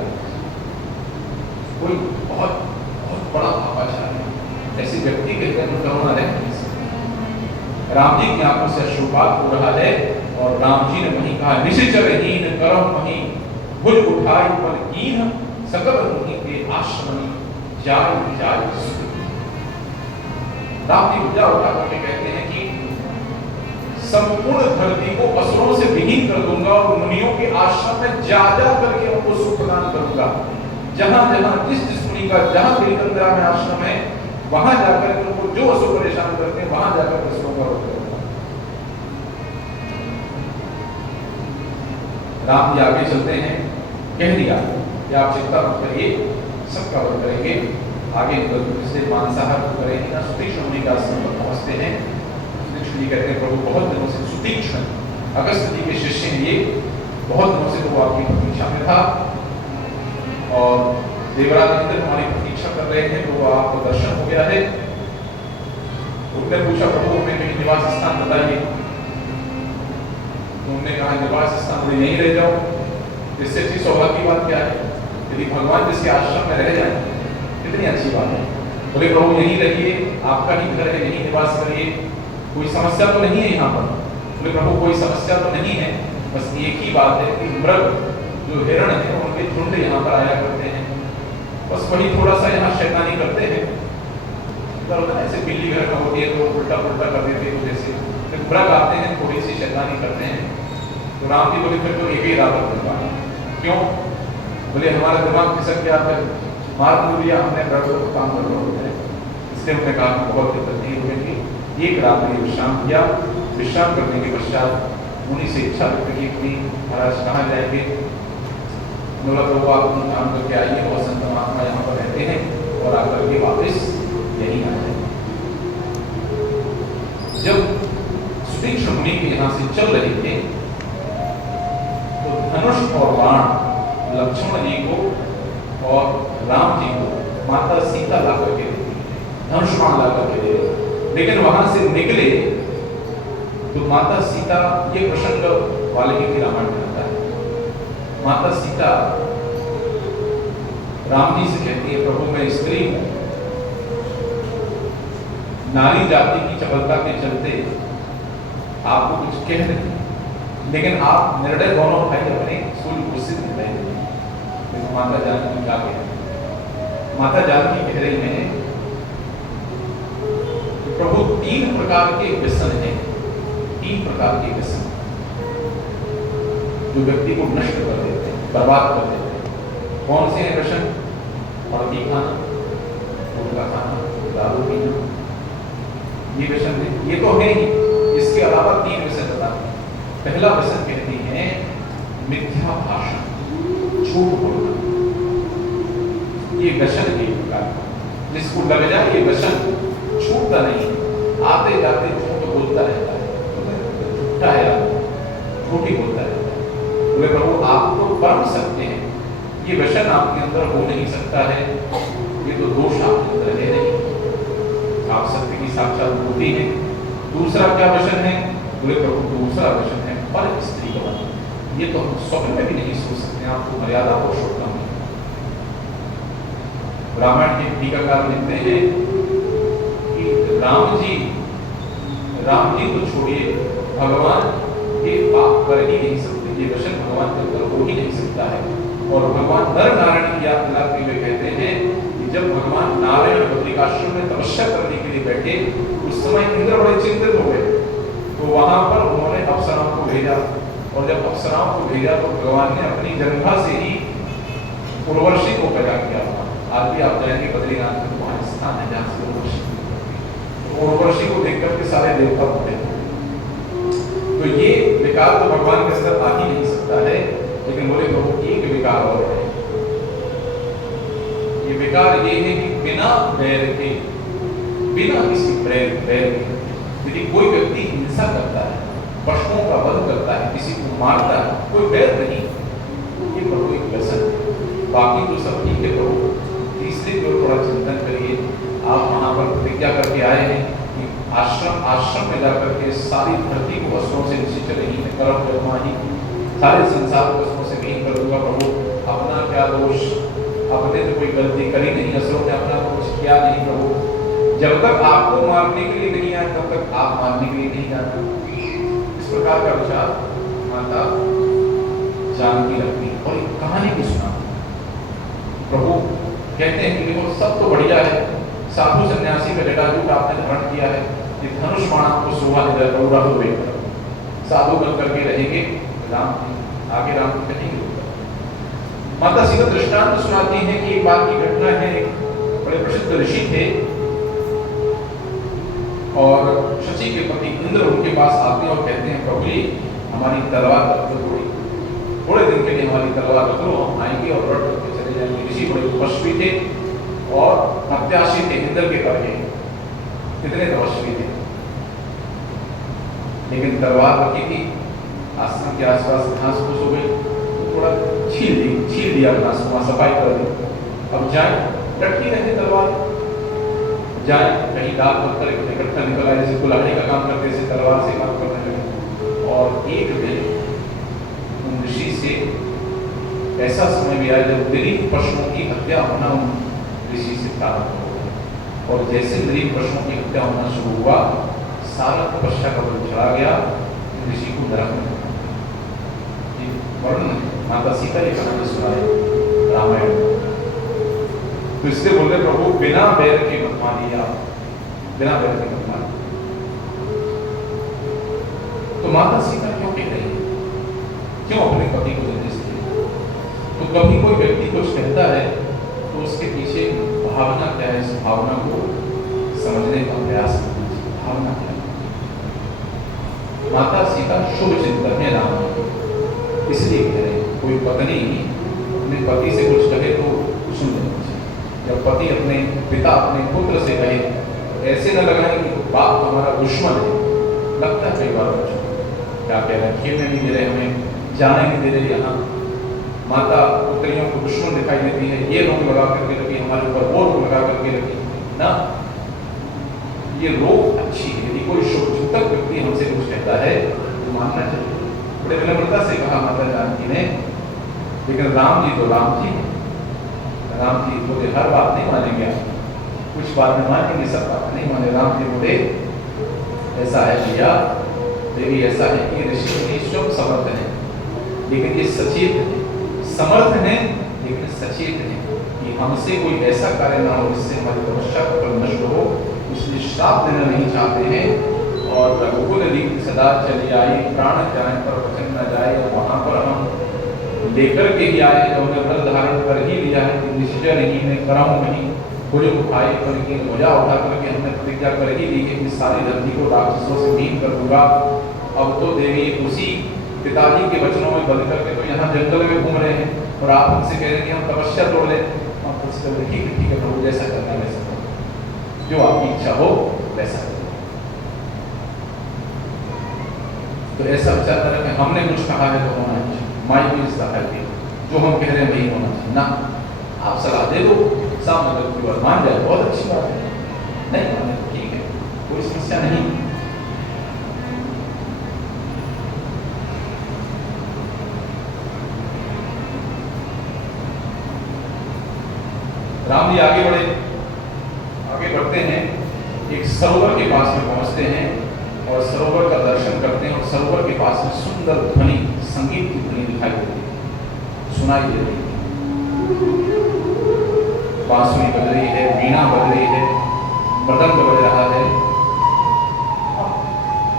कोई बहुत बहुत बड़ा पापाचार है, ऐसे व्यक्ति के हृदय में करुणा रह। राम जी की आंखों से अश्रुपात हो रहा है, और राम जी ने वहीं कहा निश्चरहीन करम वहीं भुज उठाई बलहीन सकल मुनि के आश्रम जाय जाय। राम जी भुजा उठा करके कहते हैं कि संपूर्ण धरती को असुरों से विहीन कर दूंगा, और मुनियों के आश्रम में जा जा करके उनको सुख प्रदान करूंगा। जहां जहां जिस मुनि का जहां दिलकंदरा में आश्रम है, वहां जाकर उनको जो असुर परेशान करते हैं, वहां जाकर असुरों का रोक करूंगा। राम जी आगे चलते हैं, कह दिया कि आप चिंता मत करिए, सबका वध करेंगे। आगे निकलते मांसाहार करेंगे ना। सुतीक्ष्ण मुनि का आश्रम पर पहुंचते हैं। सुतीक्ष्ण जी कहते हैं प्रभु बहुत दिनों से, सुतीक्ष्ण अगस्त जी के शिष्य हैं ये, बहुत दिनों से तो वो आपकी प्रतीक्षा में था और देवराज इंद्र हमारी प्रतीक्षा कर रहे हैं, तो आपको दर्शन हो गया है। उनने पूछा प्रभु हमें कहीं निवास स्थान बताइए। तो उन्होंने कहा निवास स्थान में यहीं रह जाओ। इससे अच्छी सौभाग्य की बात क्या है, यदि भगवान जिसके आश्रम में रह जाए कितनी अच्छी बात है। बोले प्रभु यहीं रहिए, आपका ही घर है, यहीं निवास करिए, कोई समस्या तो नहीं है यहाँ पर। बोले प्रभु कोई समस्या तो नहीं है, बस एक ही बात है कि मृग जो हिरण है उनके झुंड यहाँ पर आया करते हैं, बस वही थोड़ा सा यहाँ शैतानी करते हैं। ऐसे बिल्ली घर में होती है तो उल्टा पुल्टा कर देते हैं, जैसे मृग आते हैं थोड़ी सी शैतानी करते हैं। तो राम जी बोले फिर तो एक ही इरादा करना। क्यों? बोले हमारा दिमाग खिसक गया, फिर मार दिया हमने मृग को, काम कर रहे हैं। इसलिए हमने कहा बहुत दिक्कत नहीं होगी। एक रात्रि विश्राम किया। विश्राम करने के पश्चात मुनि से इच्छा व्यक्त की कि महाराज कहाँ जाएंगे। बोला तो आप काम करके आइए, बहुत संत महात्मा यहाँ पर रहते हैं और आकर के वापस यहीं आ जाए। जब सुतीक्ष्ण मुनि के यहाँ से चल रहे थे तो धनुष और बाण लक्ष्मण जी को और राम जी को माता सीता ला करके धनुष बाण ला करके दे रहे। लेकिन वहां से निकले तो माता सीता, ये प्रसंग वाल्मीकि रामायण में आता है। माता सीता राम जी से कहती है प्रभु मैं स्त्री हूं, नारी जाति की चपलता के चलते आपको कुछ कह नहीं, लेकिन आप निर्णय दोनों भाई अपने सूल को सिद्ध निर्णय दें। माता जानकी क्या कह, माता जानकी कह रही है प्रभु तीन प्रकार के व्यसन हैं, तीन प्रकार के व्यसन जो व्यक्ति को नष्ट कर देते हैं, बर्बाद कर देते हैं। कौन से हैं व्यसन? पड़ती खाना, गुटखा खाना, दारू पीना, ये व्यसन है। ये तो है ही, इसके अलावा तीन व्यसन बताते हैं। पहला व्यसन कहती है मिथ्या भाषण, झूठ बोलना। ये व्यसन है एक प्रकार का, जिसको लग जाए ये व्यसन छूटता नहीं, आते जाते झूठ बोलता रहता है, झूठा है, झूठी बोलता रहता है। बोले प्रभु आप तो परम सत्य हैं, ये व्यसन आपके अंदर हो नहीं सकता है, ये तो दोष आपके अंदर है नहीं, आप सत्य की साक्षात मूर्ति हैं। दूसरा क्या व्यसन है? बोले प्रभु दूसरा व्यसन है पर स्त्री का बन, ये तो हम स्वप्न में भी नहीं सोच सकते, आपको मर्यादा पुरुषोत्तम है। रामायण के टीकाकार लिखते हैं कि राम जी तो छोड़िए, भगवान के पाप कर ही नहीं सकते, ये वचन भगवान के अंदर हो ही नहीं सकता है। और भगवान नर नारायण की याद दिलाते हुए कहते हैं कि जब भगवान नारायण बद्रिकाश्रम में तपस्या करने के लिए बैठे, उस समय इंद्र बड़े चिंतित हो गए, तो वहां पर उन्होंने अप्सराओं को भेजा, और जब अप्सराओं को भेजा तो भगवान ने अपनी जंघा से ही उर्वशी को पैदा किया। आज भी आप जाएंगे बद्रीनाथ में, वहां स्थान है जहां से उर्वशी को देख करके सारे देवता होते हैं। तो ये विकार तो भगवान के अंदर आ ही नहीं सकता है, लेकिन बोले प्रभु एक विकार और है। ये विकार ये है कि बिना बैर के, बिना किसी बैर के यदि कोई व्यक्ति हिंसा करता है, पशुओं का वध करता है, किसी को मारता है, कोई बैर नहीं, ये प्रभु एक व्यसन है। बाकी तो सब ठीक है प्रभु, तीसरे को थोड़ा चिंतन करिए। आप वहां पर प्रतिज्ञा करके आए हैं कि आश्रम में जाकर के सारी धरती को वस्त्रों से नीचे चलेगी, मैं कर्म करूँगा ही, सारे संसार को वस्त्रों से नहीं कर दूंगा। प्रभु अपना क्या दोष, अपने तो कोई गलती करी नहीं, असुरों ने अपना कुछ किया नहीं। प्रभु जब तक आपको मारने के लिए नहीं आया तब तक आप मारने के लिए नहीं जाना। इस प्रकार का विचार माता जानकी रखती और एक कहानी भी सुना। प्रभु कहते हैं कि देखो सब तो बढ़िया है, साधु सन्यासी का जटाजूट आपने धारण किया है, ये धनुष बाण आपको शोभा दे रहा है, साधु बन करके रहेंगे, राम आगे राम कहेंगे। माता सीता दृष्टांत सुनाती हैं कि एक बार की घटना है, एक बड़े प्रसिद्ध ऋषि थे और शची के पति इंद्र उनके पास आते हैं और कहते हैं प्रभु जी हमारी तलवार कब तक उड़ेगी। थोड़े दिन के लिए हमारी तलवार रख लो, हम आएंगे और व्रत करके चले जाएंगे। ऋषि बड़े तपस्वी थे और प्रत्याशी थे, इंद्र के करके कितने तपस्वी थे। लेकिन तलवार रखी थी, आश्रम के आसपास घास फूस हो गई, थोड़ा छील दिया घास को, सफाई कर दी। अब जाए, लटकी रहे तलवार, जाए कहीं डाल पत्थर इकट्ठा निकल आए, जैसे कुल्हाड़ी का काम करते थे, तलवार से काम करने लगे। और एक दिन उन ऋषि से ऐसा समय भी आया जब गरीब पशुओं की हत्या होना उन ऋषि से प्रारंभ हो गया। और जैसे गरीब पशुओं की हत्या होना शुरू हुआ, सारा तपस्या का बल चढ़ा गया, ऋषि को नरक में वर्णन माता सीता की कहानी सुनाई रामायण। तो इससे बोले प्रभु बिना बैर के मत मानिए, आप बिना बैर के मत मानिए। तो माता सीता क्यों कह रही है, क्यों अपने पति को निर्देश दिए? तो कभी कोई व्यक्ति कुछ कहता है तो उसके पीछे भावना क्या है, इस भावना को समझने का प्रयास करना चाहिए। भावना क्या है? माता सीता शुभ चिंतन में राम, इसलिए कह रहे हैं कोई पत्नी अपने पति से कुछ कहे तो सुन लेना चाहिए। जब पति अपने पिता अपने पुत्र से कहे तो ऐसे न लगाए कि बाप हमारा दुश्मन है। लगता है कई बार बच्चों क्या कह रहे हैं, खेलने नहीं दे रहे, हमें जाने नहीं दे रहे, यहाँ माता पुत्रियों को दुश्मन दिखाई देती है, ये रोक लगा करके रखी हमारे ऊपर, वो रोक लगा करके रखी ना। ये रोक अच्छी है, यदि कोई शुभ चिंतक व्यक्ति हमसे कुछ कहता है तो मानना चाहिए। बड़े विनम्रता से कहा माता जानकी ने, लेकिन राम जी तो राम जी, राम जी बोले हर बात नहीं मानेंगे आप, कुछ बात में मानेंगे, सब बात नहीं माने। राम जी बोले ऐसा है भैया, देवी ऐसा है कि ऋषि निश्चय समर्थ है, लेकिन ये सचेत है, समर्थ है लेकिन सचेत है कि हमसे कोई ऐसा कार्य ना हो जिससे हमारी तपस्या का फल नष्ट हो, इसलिए श्राप देना नहीं चाहते हैं। और रघुकुल रीति सदा चली आई, प्राण जाए पर वचन न जाए, वहां पर हम लेकर के ही आए, जो हमने व्रत धारण कर ही लिया है कि निश्चय नहीं मैं कराऊं नहीं, भुज उठाई करके ध्वजा उठा करके हमने प्रतिज्ञा कर ही ली है कि सारी धरती को राक्षसों से नील कर दूंगा। अब तो देवी उसी पिताजी के वचनों में बंद करके तो यहाँ जंगल में घूम रहे हैं और आप हमसे कह रहे हैं कि हम तपस्या तोड़ लें। हम तो ठीक है प्रभु, जैसा करना है वैसा करो, जो आपकी इच्छा हो वैसा करो। तो ऐसा विचार करें कि हमने कुछ कहा है तो होना चाहिए, माई भी इसका है जो हम कह रहे हैं वही होना चाहिए ना। आप सलाह दे दो, सामने व्यक्ति बात मान जाए बहुत अच्छी बात है, नहीं माने तो ठीक है, कोई समस्या नहीं। राम जी आगे बढ़ते हैं, एक सरोवर के पास में पहुंचते हैं और सरोवर का दर्शन करते हैं। और सरोवर के पास में सुंदर ध्वनि, संगीत की ध्वनि दिखाई देती है, सुनाई दे रही है। बांसुरी बज रही है, वीणा बज रही है, मृदंग बज रहा है।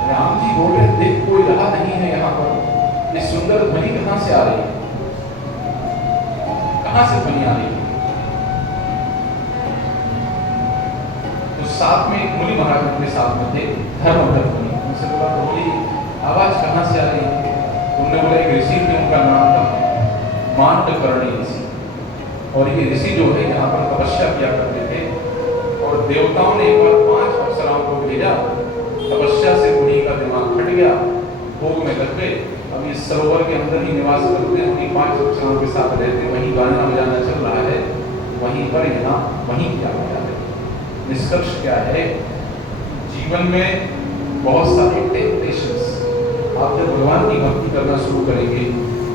राम जी बोल रहे देख कोई रहा नहीं है यहाँ पर, ये सुंदर ध्वनि कहाँ से आ रही है, कहाँ से ध्वनि आ रही है? तो साथ में एक मुनि महाराज उनके साथ में थे, धर्मव्रत मुनि, उनसे बोला तो बोली आवाज कहाँ से आ रही है? उन्होंने बोला एक ऋषि थे, उनका नाम था मांडकर्णी ऋषि, और ये ऋषि जो है यहाँ पर तपस्या किया करते थे। और देवताओं ने एक बार 5 अप्सराओं को भेजा, तपस्या से मुनि का दिमाग फट गया, भोग में लग गए। अब ये सरोवर के अंदर ही निवास करते हैं, उन्हीं 5 अप्सराओं के साथ रहते, वहीं गाना बजाना चल रहा है, वहीं पर यहाँ वहीं क्या गया है। निष्कर्ष क्या है, जीवन में बहुत सारे टेम्पटेशंस, आप जब भगवान की भक्ति करना शुरू करेंगे,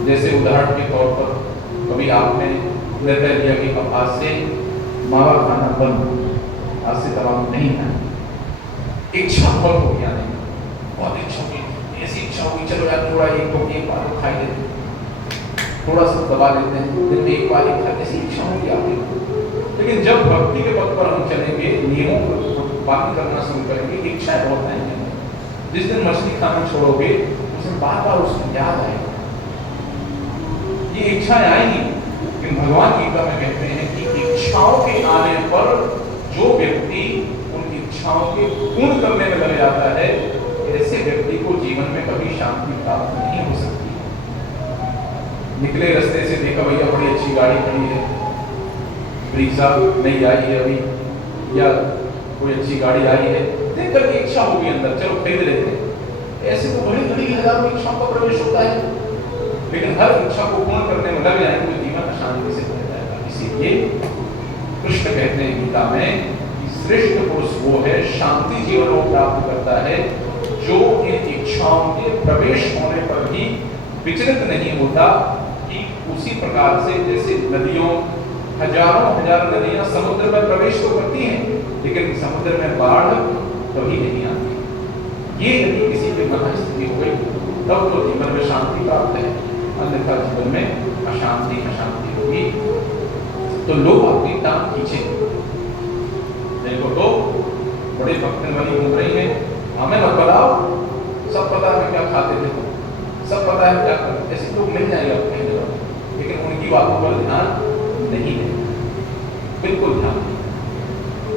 जैसे उदाहरण के तौर पर कभी आपने निर्णय लिया कि अब आज से मावा खाना बंद, आज से तमाम नहीं खाना, इच्छा बहुत हो गया, नहीं बहुत इच्छा होगी, ऐसी इच्छा होगी चलो यार थोड़ा एक बार खाई लेते, थोड़ा सा दबा लेते हैं, दिन में एक बार ही खाते, ऐसी इच्छा होगी आपकी। लेकिन जब भक्ति के पथ पर हम चलेंगे, नियमों को पालन करना शुरू करेंगे, इच्छाएं बहुत नहीं है। जिस दिन मछली खाना छोड़ोगे उस दिन बार बार उसको याद आएगा, ये इच्छाएं आएंगी। लेकिन भगवान गीता में कहते हैं कि इच्छाओं के आने पर जो व्यक्ति उन इच्छाओं के पूर्ण करने में लग जाता है, ऐसे व्यक्ति को जीवन में कभी शांति प्राप्त नहीं हो सकती। निकले रास्ते से देखा भैया बड़ी अच्छी गाड़ी खड़ी है, ब्रीजा नहीं आई है अभी, या कोई अच्छी गाड़ी आई है, देख करके इच्छा होगी अंदर, चलो खरीद लेते हैं। ऐसे तो बड़ी बड़ी हजारों इच्छाओं का प्रवेश होता है, लेकिन हर इच्छा को पूर्ण करने में लग जाएंगे तो जीवन अशांति से भर जाएगा। इसीलिए कृष्ण कहते हैं गीता में कि श्रेष्ठ पुरुष वो है, शांति जीवन को प्राप्त करता है, जो इन इच्छाओं के प्रवेश होने पर भी विचलित नहीं होता। कि उसी प्रकार से जैसे नदियों, हजारों हजार नदियां समुद्र में प्रवेश तो करती हैं, लेकिन समुद्र में बाढ़ कभी नहीं आती। ये यदि किसी की मन स्थिति हो गई तब तो जीवन में शांति प्राप्त है, अन्यथा जीवन में अशांति अशांति होगी। तो लोग अपनी टांग खींचे, देखो तो बड़ी भक्तन वाली घूम रही है, हमें मत बताओ, सब पता है क्या खाते थे, सब पता है क्या करते, ऐसे लोग मिल जाएंगे आपके जगह, लेकिन उनकी बातों पर ध्यान नहीं है, बिल्कुल ध्यान नहीं।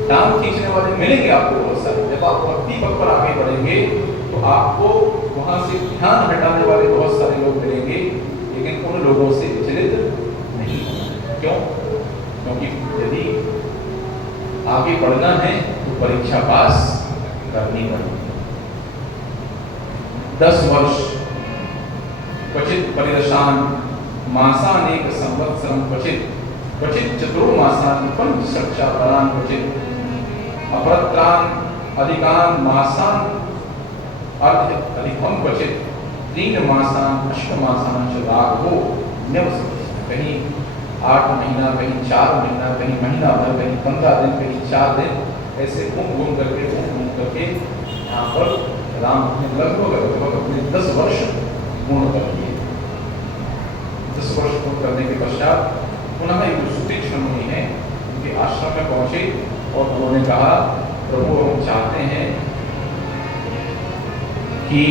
टांग खींचने वाले मिलेंगे आपको बहुत सारे, जब आप भक्ति पथ पर आगे बढ़ेंगे तो आपको वहां से ध्यान हटाने वाले बहुत सारे लोग मिलेंगे, लेकिन उन लोगों से विचलित नहीं होना। क्यों? क्योंकि यदि आगे बढ़ना है तो परीक्षा पास करनी पड़ेगी। 10 वर्ष क्वचित परिदशान मासानेक संवत्सरम क्वचित क्वचित चतुर्मासान पंचषट्शातरान क्वचित अपरत्रान अधिकान मासान अधिकम क्वचित 3 मासान अष्टमासान च राघवो न्यवसति। कहीं 8 महीना, कहीं 4 महीना, कहीं महीना भर, कहीं 15 दिन, कहीं 4 दिन, ऐसे घूम करके यहाँ पर राम ने लगभग अपने 10 वर्ष पूर्ण कर दिए। 10 वर्ष पूर्ण करने के पश्चात पुनः एक सुतीक्ष्ण मुनि है, उनके आश्रम में पहुंचे और उन्होंने कहा, प्रभु हम चाहते हैं कि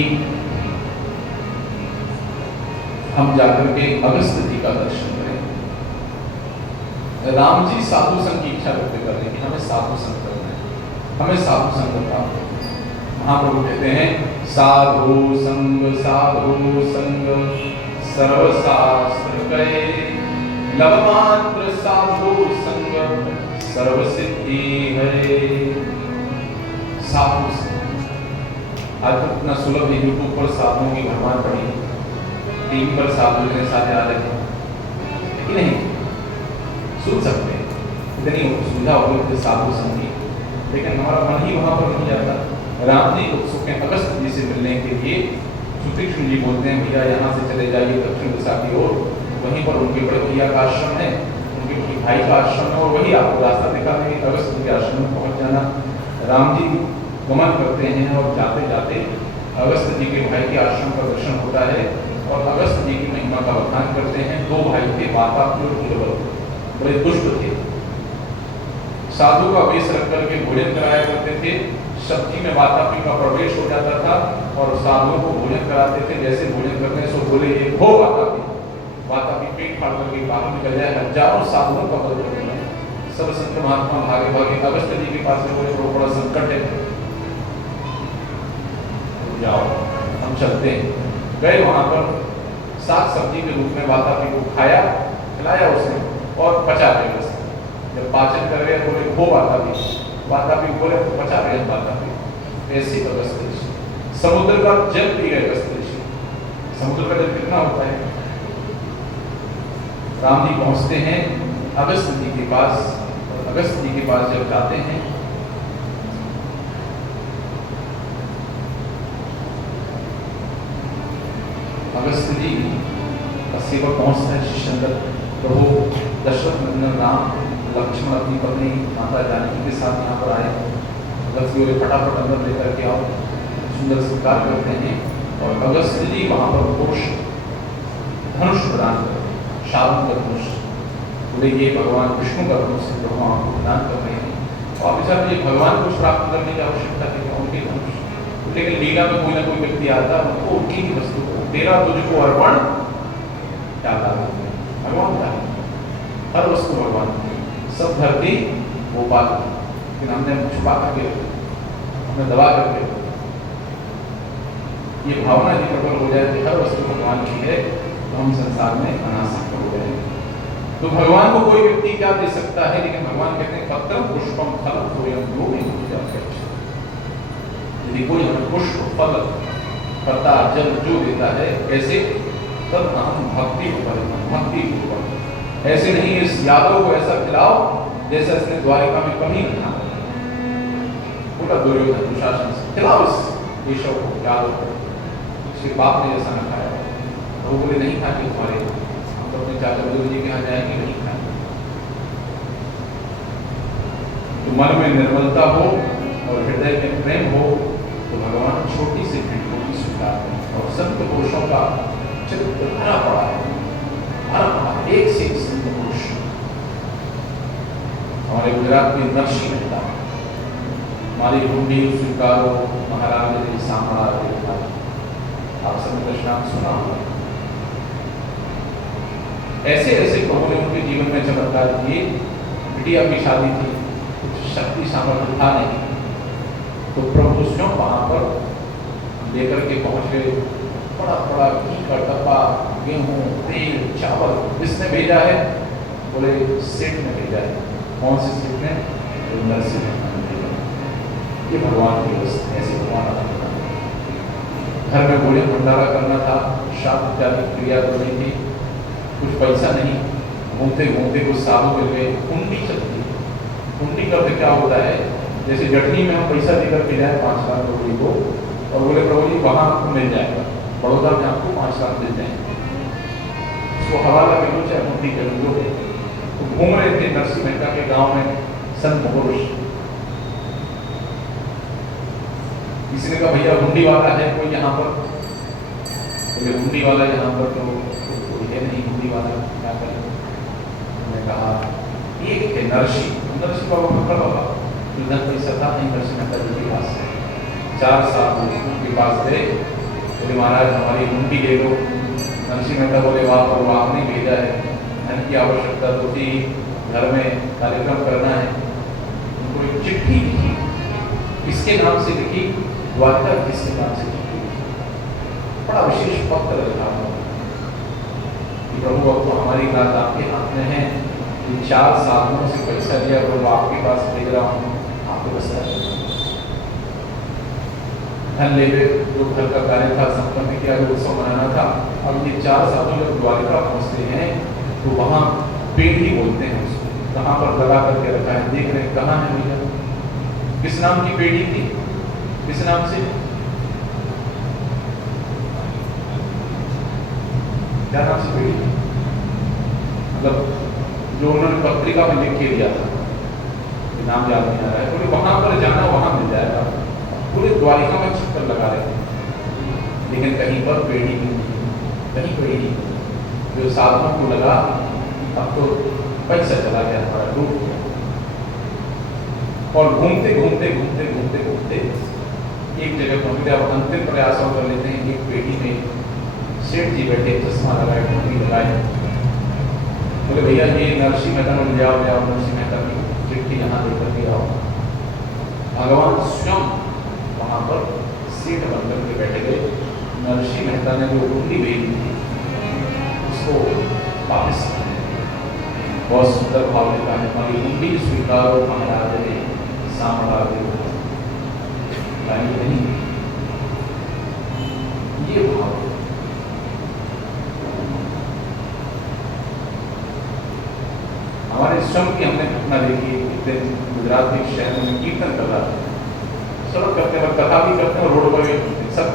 हम जाकर के अगस्त जी का दर्शन करें। राम जी साधु संघ की इच्छा व्यक्त कर रहे हैं कि हमें साधु संघ करना है, हमें साधु संघ प्राप्त है। महाप्रभु कहते हैं साधु संग सर्वशास्त्र कहे, लवमात्र साधु संग सर्व सिद्धि है। साधु आज तो इतना सुलभ है, यूट्यूब पर साधुओं की भगवान पड़ी, टीवी पर साधु इतने सारे आ रहे हैं कि नहीं, सुन सकते हैं, इतनी सुविधा हो गई साधु संग की, लेकिन हमारा मन ही वहां पर नहीं जाता। राम जी उत्सुक हैं अगस्त जी से मिलने के लिए। सुतीक्ष्ण जी बोलते हैं भैया यहाँ से चले जाइए दक्षिण दिशा की ओर, वहीं पर उनके बड़े भैया का आश्रम है, उनके बड़े भाई का आश्रम है, और वही आपको रास्ता दिखा देंगे, अगस्त जी के आश्रम में पहुंच जाना। राम जी गमन करते हैं और जाते जाते अगस्त जी के भाई के आश्रम का दर्शन होता है और अगस्त जी की महिमा का बखान करते हैं। 2 भाई थे, वातापी और गिरवल, बड़े दुष्ट थे, साधु का वेश रख करके भोजन कराया करते थे। सब्जी में वातापी का प्रवेश हो जाता था और साधुओं को भोजन कराते थे। जैसे भोजन करने से बोले ये हो वातापी, वातापी पेट फाड़ करके बाहर निकल जाए। हजारों साधुओं का वध कर दिया। सब संत महात्मा भागे भागे अगस्त जी के पास में बोले बड़ा संकट है, जाओ हम चलते हैं। गए वहां पर साग सब्जी के रूप में वातापी को खाया, खिलाया उसने और पचा गए। जब पाचन कर रहे बोले हो वातापी बोले पचा गए वातापी। ऐसी अगस्त ऋषि समुद्र का जल पी गए। अगस्त ऋषि समुद्र का जल कितना होता है? राम जी पहुंचते हैं अगस्त जी के पास, और अगस्त जी के पास जब जाते हैं अगस्त जी का सेवक पहुंचता है शिष्यंदर, प्रभु दशरथ नंदन राम लक्ष्मण अपनी पत्नी माता जानकी के साथ यहाँ पर आए। अगस्त जी फटाफट अंदर लेकर के आओ, सुंदर स्वीकार करते हैं और अगस्त जी वहाँ पर पुरुष धनुष प्रदान करते हैं, शालन का धनुष। बोले ये भगवान विष्णु का धनुष भगवान को प्रदान कर रहे हैं। और बेचारे ये भगवान को प्राप्त करने की आवश्यकता है उनके धनुष, लेकिन लीला में कोई ना कोई व्यक्ति आता है उनको उनकी ही वस्तु को तेरा तुझको अर्पण क्या भगवान का हर वस्तु भगवान की, सब धरती गोपाल, लेकिन हमने छुपा करके हमने दबा करके ये भावना यदि प्रबल हो जाए कि हर वस्तु भगवान की है तो हम संसार में अनासक्त हो गए। तो भगवान को कोई व्यक्ति क्या दे सकता है, लेकिन भगवान कहते हैं पत्रम पुष्पम फलम तोयम यो मे भूयात्। यदि कोई हमें पुष्प फल पत्ता जल जो देता है ऐसे, तब हम भक्ति पूर्वक, ऐसे नहीं इस यादव को ऐसा खिलाओ जैसा इसने द्वारिका में कभी नहीं खाया, पूरा दुर्योधन दुशासन से खिलाओ इस केशव को, यादव को, इसके बाप ने जैसा न खाया। वो बोले नहीं खाएंगे तुम्हारे, हम तो अपने चाचा गुरु जी के यहाँ जाएंगे, नहीं खाएंगे। तो मन में निर्मलता हो और हृदय में प्रेम हो तो भगवान छोटी सी भेंट को भी स्वीकार करें। और संत पुरुषों का चरित्र भरा पड़ा है, भरा पड़ा है, एक से एक संत पुरुष। हमारे गुजरात में नरसिंह मेहता, हमारी हुंडी स्वीकारो महाराज ने सामड़ा देखा, आप सब कृष्णा सुना होगा। ऐसे ऐसे प्रभु ने उनके जीवन में चमत्कार किए। बिटिया की शादी थी, शक्ति सामर्थ्य था नहीं, तो प्रभु स्वयं वहां पर लेकर के पहुंच गए। बड़ा बड़ा घी का डब्बा, गेहूं, तेल, चावल, किसने भेजा है? बोले सेठ ने भेजा है। कौन से सेठ ने? तो नरसिंह ने भेजा। ये भगवान की व्यवस्था, ऐसे भगवान घर में बोले भंडारा करना था, श्राद्ध इत्यादि क्रिया करनी थी, कुछ पैसा नहीं, घूमते घूमते कुछ साधु मिल गए, कुंडी चलती है। कुंडी का क्या होता है, जैसे जटनी में हम पैसा देकर के जाए 5 लाख रुपये को, और बोले प्रभु जी वहाँ आपको मिल जाएगा, बड़ौदा में आपको 5 लाख मिल जाएंगे, उसको हवाला कर लो चाहे कुंडी कर लो। तो घूम रहे थे नरसिंह मेहता के गाँव में संत पुरुष। किसी ने कहा भैया हुंडी वाला है कोई यहाँ पर? बोले हुंडी वाला यहाँ पर तो कोई है नहीं, हुंडी वाला क्या करें? उन्होंने कहा एक थे नरसिंह बाबा का बाबा, धन पैसा था नहीं नरसिंह मेहता जी के पास, 4 साल उनके पास गए, बोले महाराज हमारी हुंडी ले लो। नरसिंह मेहता बोले वाह पर आपने भेजा है, धन की आवश्यकता तो थी, घर में कार्यक्रम करना है। उनको एक चिट्ठी लिखी, किसके नाम से लिखी? द्वारका किसके नाम से लिखी? बड़ा विशेष पत्र लिखा कि प्रभु अब तो हमारी बात आपके हाथ में है, 4 साधुओं से पैसा लिया प्रभु आपके पास भेज रहा हूँ, आपको बस धन ले गए। जो घर का कार्य था संपन्न किया, उत्सव मनाना था। अब ये 4 साधु जब द्वारका पहुँचते हैं तो वहाँ पेड़ी बोलते हैं उसको, कहाँ पर लगा करके रखा है, देख रहे हैं कहाँ है भैया? किस नाम की पेड़ी थी, किस नाम से? क्या नाम से पेड़ी? मतलब जो उन्होंने पत्रिका में लिख के दिया था, नाम याद नहीं आ रहा है। बोले वहां पर जाना, वहां मिल जाएगा। पूरे द्वारिका में चक्कर लगा रहे थे, लेकिन कहीं पर पेड़ी नहीं, कहीं पेड़ी नहीं। जो साधुओं को लगा अब तो पैसा चला गया, हमारा डूब गया। और घूमते घूमते घूमते घूमते घूमते एक जगह पहुंच गया। अंतिम प्रयासों कर लेते हैं। एक पेटी में सेठ जी बैठे, चश्मा लगाए, टोपी लगाए। बोले भैया ये नरसिंह मेहता में ले आओ, नरसिंह मेहता की चिट्ठी यहाँ लेकर के आओ। भगवान स्वयं वहाँ पर सीट बनकर के बैठे गए। नरसिंह मेहता ने जो कुंडी भेजी थी उसको वापस, बहुत सुंदर भाव लिखा है, हमारी कुंडी स्वीकारो महाराज ने सामड़ा नहीं, ये भाव हमारे स्वयं की हमने घटना देखी। एक दिन गुजरात के शहर में कीर्तन कर रहा था, सब करते हैं, कथा भी करते हैं, रोड पर भी सब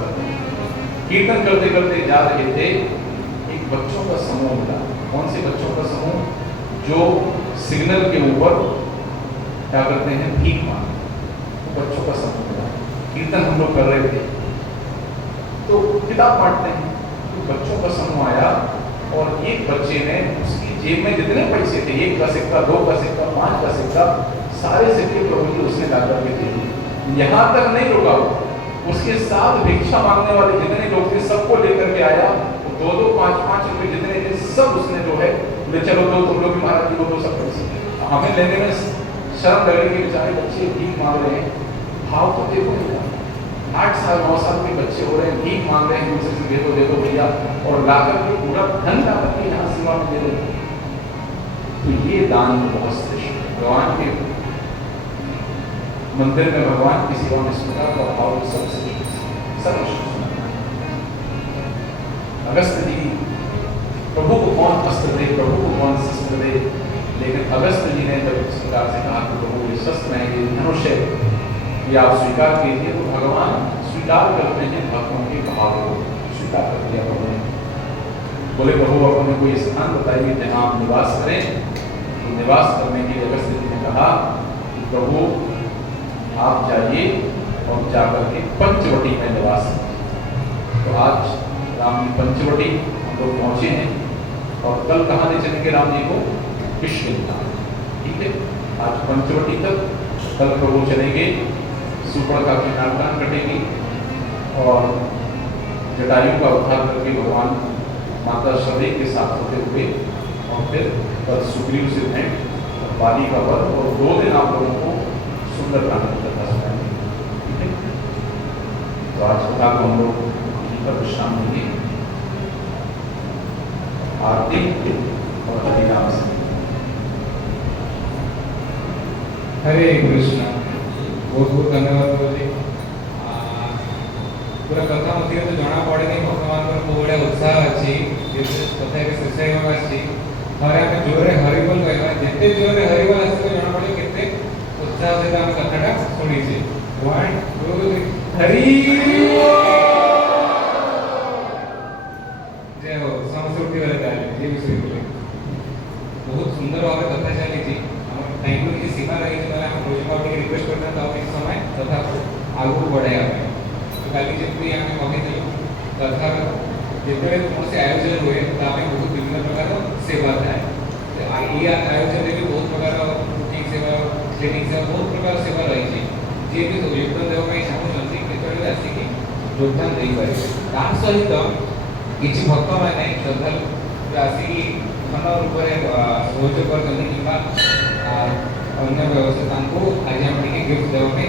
कीर्तन करते करते जा रहे थे। एक बच्चों का समूह मिला। कौन से बच्चों का समूह? जो सिग्नल के ऊपर क्या करते हैं, भीख मांगते, बच्चों का समूह मिला। कीर्तन हम लोग कर रहे थे तो किताब बांटते हैं, तो बच्चों का समूह आया और एक बच्चे ने उसकी जेब में जितने पैसे थे, 1 का सिक्का, 2 का सिक्का, 5 का सिक्का, सारे सिक्के प्रभु जी उसने लाकर के दे दिए। यहाँ तक नहीं रुका, उसके साथ भिक्षा मांगने वाले जितने लोग थे सबको लेकर के आया। 2-2, 5-5 रुपए जितने थे सब उसने जो है, चलो तो तुम लोग भी महाराज जी को तो सब पैसे, हमें लेने में शर्म लगेगी, बेचारे बच्चे भीख मांग रहे हैं। भाव तो देखो, 8 साल 9 साल के बच्चे हो रहे हैं, भीख मांग रहे हैं दूसरे से, दे दो भैया, और लाकर के पूरा धन ला करके यहाँ सेवा में दे रहे हैं। तो ये दान बहुत श्रेष्ठ है। भगवान के मंदिर में भगवान की सेवा में सुना का भाव सबसे सर्वश्रेष्ठ। अगस्त जी, प्रभु को कौन अस्त्र दे, प्रभु को कौन शस्त्र दे, लेकिन अगस्त जी ने जब इस प्रकार से कहा कि प्रभु ये शस्त्र है, ये धनुष है, ये आप स्वीकार कीजिए, तो भगवान स्वीकार करते हैं भक्तों के भाव को, स्वीकार कर दिया उन्होंने। बोले प्रभु अपने कोई स्थान बताइए जहाँ आप निवास करें। तो निवास करने के लिए अगस्त जी ने कहा कि प्रभु आप जाइए और जाकर के पंचवटी में निवास करें। तो आज राम जी पंचवटी हम लोग पहुंचे हैं, और कल कहाँ ले चलेंगे राम जी को? किष्किंधा। ठीक है, आज पंचवटी तक, कल प्रभु चलेंगे, सुपर्णखा की नागरान कटेगी और जटायु का उद्धार करके भगवान माता सती के साथ होते हुए, और फिर कल सुग्रीव से भेंट, बाली का वध, और 2 दिन आप लोगों को सुंदर कांड की कथा सुनाएंगे। ठीक है, तो आज कथा को हम लोग पर विश्राम देंगे। आरती और हरिनाम से। हरे कृष्ण। बहुत बहुत धन्यवाद बोली। पूरा कथा मध्य तो जना पड़े नहीं भगवान को कोबड़े उत्साह अच्छी जैसे कथा के शेष होगा अच्छी हरे हम जोरे हरिबोल कहवा जितने जोरे हरिबोल आसे तो जना पड़े कितने उत्साह से हम कथाटा सुनी छे। 1 2 3 हरि जय हो। संस्कृति वाले ताली ये विषय बोले बहुत सुंदर भाव कथा चली थी। हम टाइम की सीमा रही थी, हम रोज को अपनी रिक्वेस्ट करते हैं तो इस समय कथा आगू बढ़े आए। तो काली जब आम कही कथा जिते कौन से आयोजन हुए तो आम बहुत विभिन्न प्रकार सेवा थाए। ये आयोजन भी बहुत प्रकार कुकिंग सेवा, क्लीनिंग सेवा, बहुत प्रकार सेवा रही जी भी योगदान देवाई चाहूँगी केतवे आसिक योगदान दे पारे। ता सहित किसी भक्त मैंने श्रद्धालु आसिक धन रूप में सहयोग कर अन्य व्यवस्था आज आम गिफ्ट देवाई